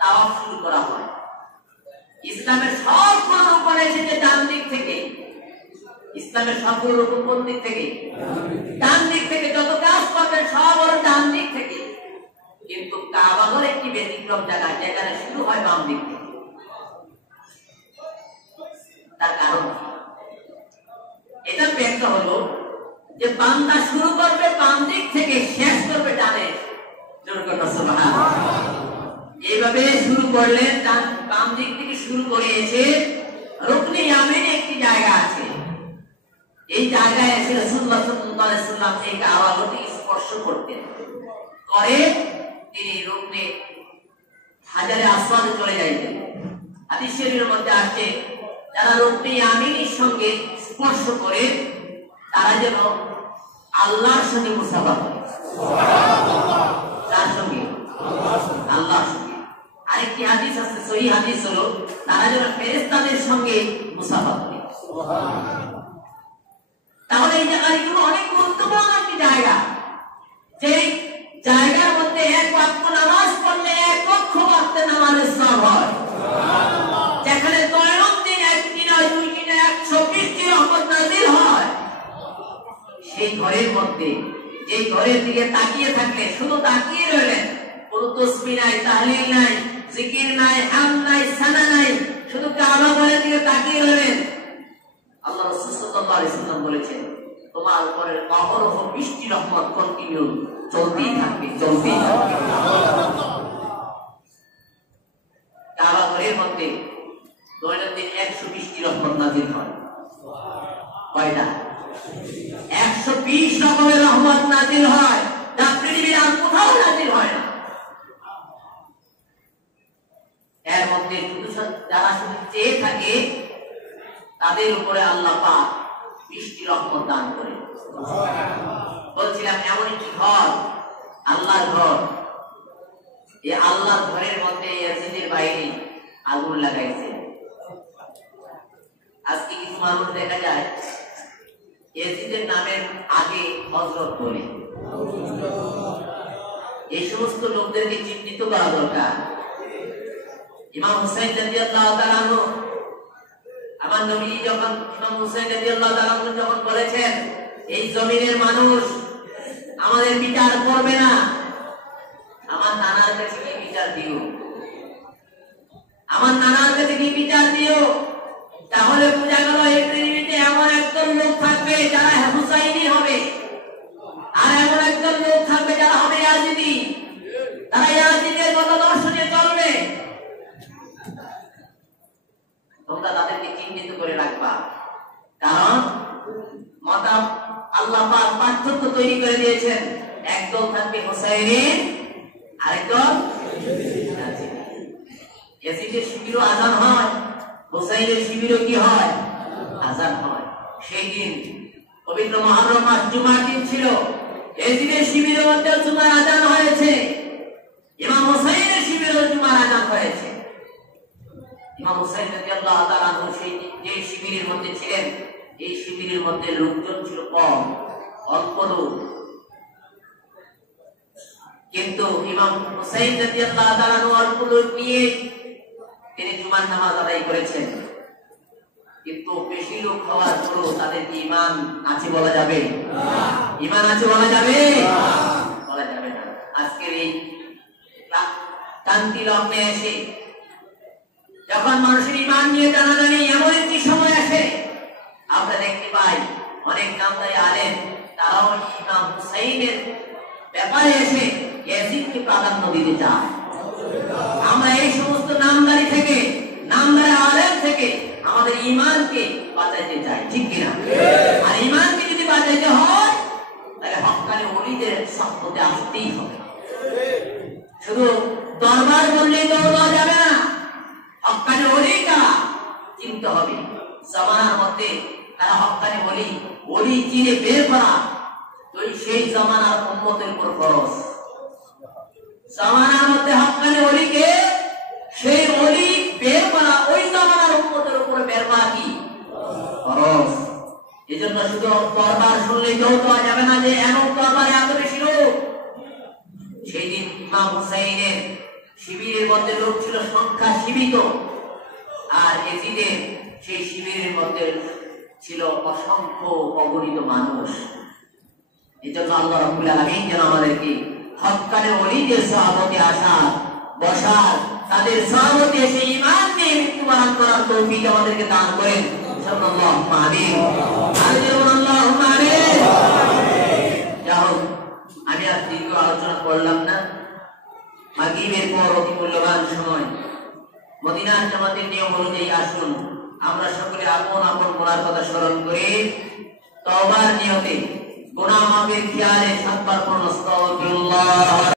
তাওয়াফ শুরু করা হয়। ইসলামের সবগুলো রূপন এসেছে ডান দিক থেকে। ইসলামের সবগুলো রূপন কোন দিক থেকে? ডান দিক থেকে। যত কাজ করবেন সব হলো ডান দিক থেকে। কিন্তু কাবা ঘর একটি ব্যতিক্রম জায়গা, যেখানে শুরু হয় বাম দিক থেকে। তার কারণ এটা ব্যাখ্যা হলো যে বান্দা শুরু করবে বাম দিক থেকে, শেষ করবে ডানে। এইভাবে শুরু করলেন, বাম দিক থেকে শুরু করে এসে রুকনে ইয়ামিন একটি জায়গা আছে, এই জায়গায় এসে রাসূলুল্লাহ সাল্লাল্লাহু আলাইহি সাল্লাম এই কাবা ঘরটি স্পর্শ করতেন। করে তিনি রুকনে হাজারে আসওয়াদে চলে যাইতেন। হাদিস শরীফের মধ্যে আছে, যারা রুকনে ইয়ামিনের সঙ্গে স্পর্শ করে তারা যেন আল্লাহর সঙ্গে মুসাফা করে। তার সঙ্গে আল্লাহর সঙ্গে। আরেকটি হাদিস আছে, সহিহ হাদিস হলো, তারা যেন ফেরেশতাদের সঙ্গে মুসাফা করে। তাহলে এই জায়গাগুলো অনেক গুরুত্বপূর্ণ একটি জায়গা, যে জায়গার মধ্যে এক ওয়াক্ত নামাজ পড়লে 1 লক্ষ ওয়াক্তে নামাজের সওয়াব হয়। যেখানে দৈনন্দিন 1টি নয় 2টি নয় 120টি রহমত নাযিল হয়। সেই ঘরের মধ্যে, যে ঘরের দিকে তাকিয়ে থাকলে শুধু তাকিয়ে রইলেন, কোনো তাসবিহ নাই, তাহলিল নাই, জিকির নাই, হামদ নাই, সানা নাই, শুধু কাবা ঘরের দিকে তাকিয়ে রইলেন, আল্লাহ রাসূল সাল্লাল্লাহু আলাইহি সাল্লাম বলেছেন, তোমার উপরে অহরহ 20টি রহমত কন্টিনিউ চলতেই থাকবে, চলতেই থাকবে। কাবা ঘরের মধ্যে দৈনন্দিন 120টি রহমত নাযিল হয়। কয়টা? 120 রকমের রহমত নাযিল হয়, যা পৃথিবীর আর কোথাও নাযিল হয় না। এর মধ্যে যারা শুধু চেয়ে থাকে, তাদের উপরে আল্লাহ পাক 20টি রহমত দান করে। বলছিলাম এমন একটি ঘর, আল্লাহর ঘর, এই আল্লাহর ঘরের মধ্যে ইয়াজিদের বাইরে আগুন লাগাইছে। আজকে কিছু মানুষ দেখা যায় ইয়াজিদের নামের আগে হযরত বলে। এই সমস্ত লোকদেরকে চিহ্নিত করা দরকার। ইমাম হুসাইন রাদিয়াল্লাহু তাআলা আনহু, আমার নবী যখন ইমাম হুসাইন রাদিয়াল্লাহু তাআলা আনহু যখন বলেছেন এই জমিনের মানুষ আমাদের বিচার করবে না, আমার নানার কাছে কি বিচার দিও, আমার নানার কাছে কি বিচার দিও, তাহলে বোঝা গেল এই পৃথিবীতে এমন একজন লোক থাকবে যারা হুসাইনি হবে, আর এমন একজন লোক থাকবে যারা হবে ইয়াজিদি। তারা ইয়াজিদের মতাদর্শে চলবে। তোমরা তাদেরকে চিহ্নিত করে রাখবা, কারণ আল্লাহ পাক পার্থক্য তৈরি করে দিয়েছেন। একদল থাকবে হুসাইনি, আরেকদল ইয়াজিদের শিবিরও আজান হয়, হুসাইনের শিবিরও কি হয়, আজান হয়। সেই দিন পবিত্র মুহররম মাস জুমার দিন ছিল, ইয়াজিদের শিবিরের মধ্যে জুমার আজান হয়েছে, ইমাম হুসাইনের শিবিরেও জুমার আজান হয়েছে। ইমাম হুসাইন রাদিয়াল্লাহু তাআলা আনহু সেই যে শিবিরের মধ্যে ছিলেন, এই শিবিরের মধ্যে লোকজন ছিল কম, অল্প লোক, কিন্তু ইমাম হুসাইন রাদিয়াল্লাহু তাআলা আনহু অল্প লোক নিয়ে তিনি জুমার নামাজ আদায় করেছেন। কিন্তু বেশি লোক হওয়ার পরও তাদের কি ঈমান আছে বলা যাবে? ঈমান আছে বলা যাবে? বলা যাবে না। আজকের এই শান্তি লগ্নে এসে যখন মানুষের ঈমান নিয়ে টানাটানি এমন একটি সময় আসে, আমরা দেখতে পাই অনেক নামদারি আলেম তারাও ইমাম হুসাইনের ব্যাপারে এসে ইয়াজিদকে প্রাধান্য দিতে চায়। আমরা এই সমস্ত নামদারি থেকে, নামদারি আলেম থেকে আমাদের ঈমানকে বাঁচাইতে চাই, ঠিক কিনা? আর ঈমানকে যদি বাঁচাইতে হয় তাহলে হক্কানি ওলিদের সহবতে আসতেই হবে। শুধু দরবার বললেই দৌড়ানো যাবে না, হক্কানি ওলিটা চিনতে হবে। জামানার মধ্যে তারা হক্কানি ওলি চিনে বের করা তো সেই জামানার উম্মতের উপর ফরজ। জামানার মধ্যে হক্কানি ওলিকে, সেই ওলি বের করা ওই জামানার উম্মতের উপর বের করা কি ফরজ। এজন্য শুধু দরবার শুনলেই দৌড়ানো যাবে না যে এমন দরবারে এত বেশি লোক। সেই দিন ইমাম হুসাইনের শিবিরের মধ্যে লোক ছিল সংখ্যা সীমিত, আর ইয়াজিদের সেই শিবিরের মধ্যে ছিল অসংখ্য অগণিত মানুষ। এজন্য আল্লাহ রাব্বুল আলামিন যেন আমাদেরকে হক্কানি ওলিদের সহবতে আসা, বসার, তাদের সহবতে এসে ঈমান নিয়ে মৃত্যুবরণ করার তৌফিক আমাদেরকে দান করেন। সাল্লাল্লাহু আলাইহি আল্লাহুম্মা আমিন। যাও, আমি আর দীর্ঘ আলোচনা করলাম না। মাগরিবের পর অতি মূল্যবান সময়, মদিনার জামাতের নিয়ম অনুযায়ী আসুন আমরা সকলে আপন আপন গুনার কথা স্মরণ করে তওবার নিয়তে গুনাহ মাফের খেয়ালে সাতবার পড়ুন আস্তাগফিরুল্লাহ।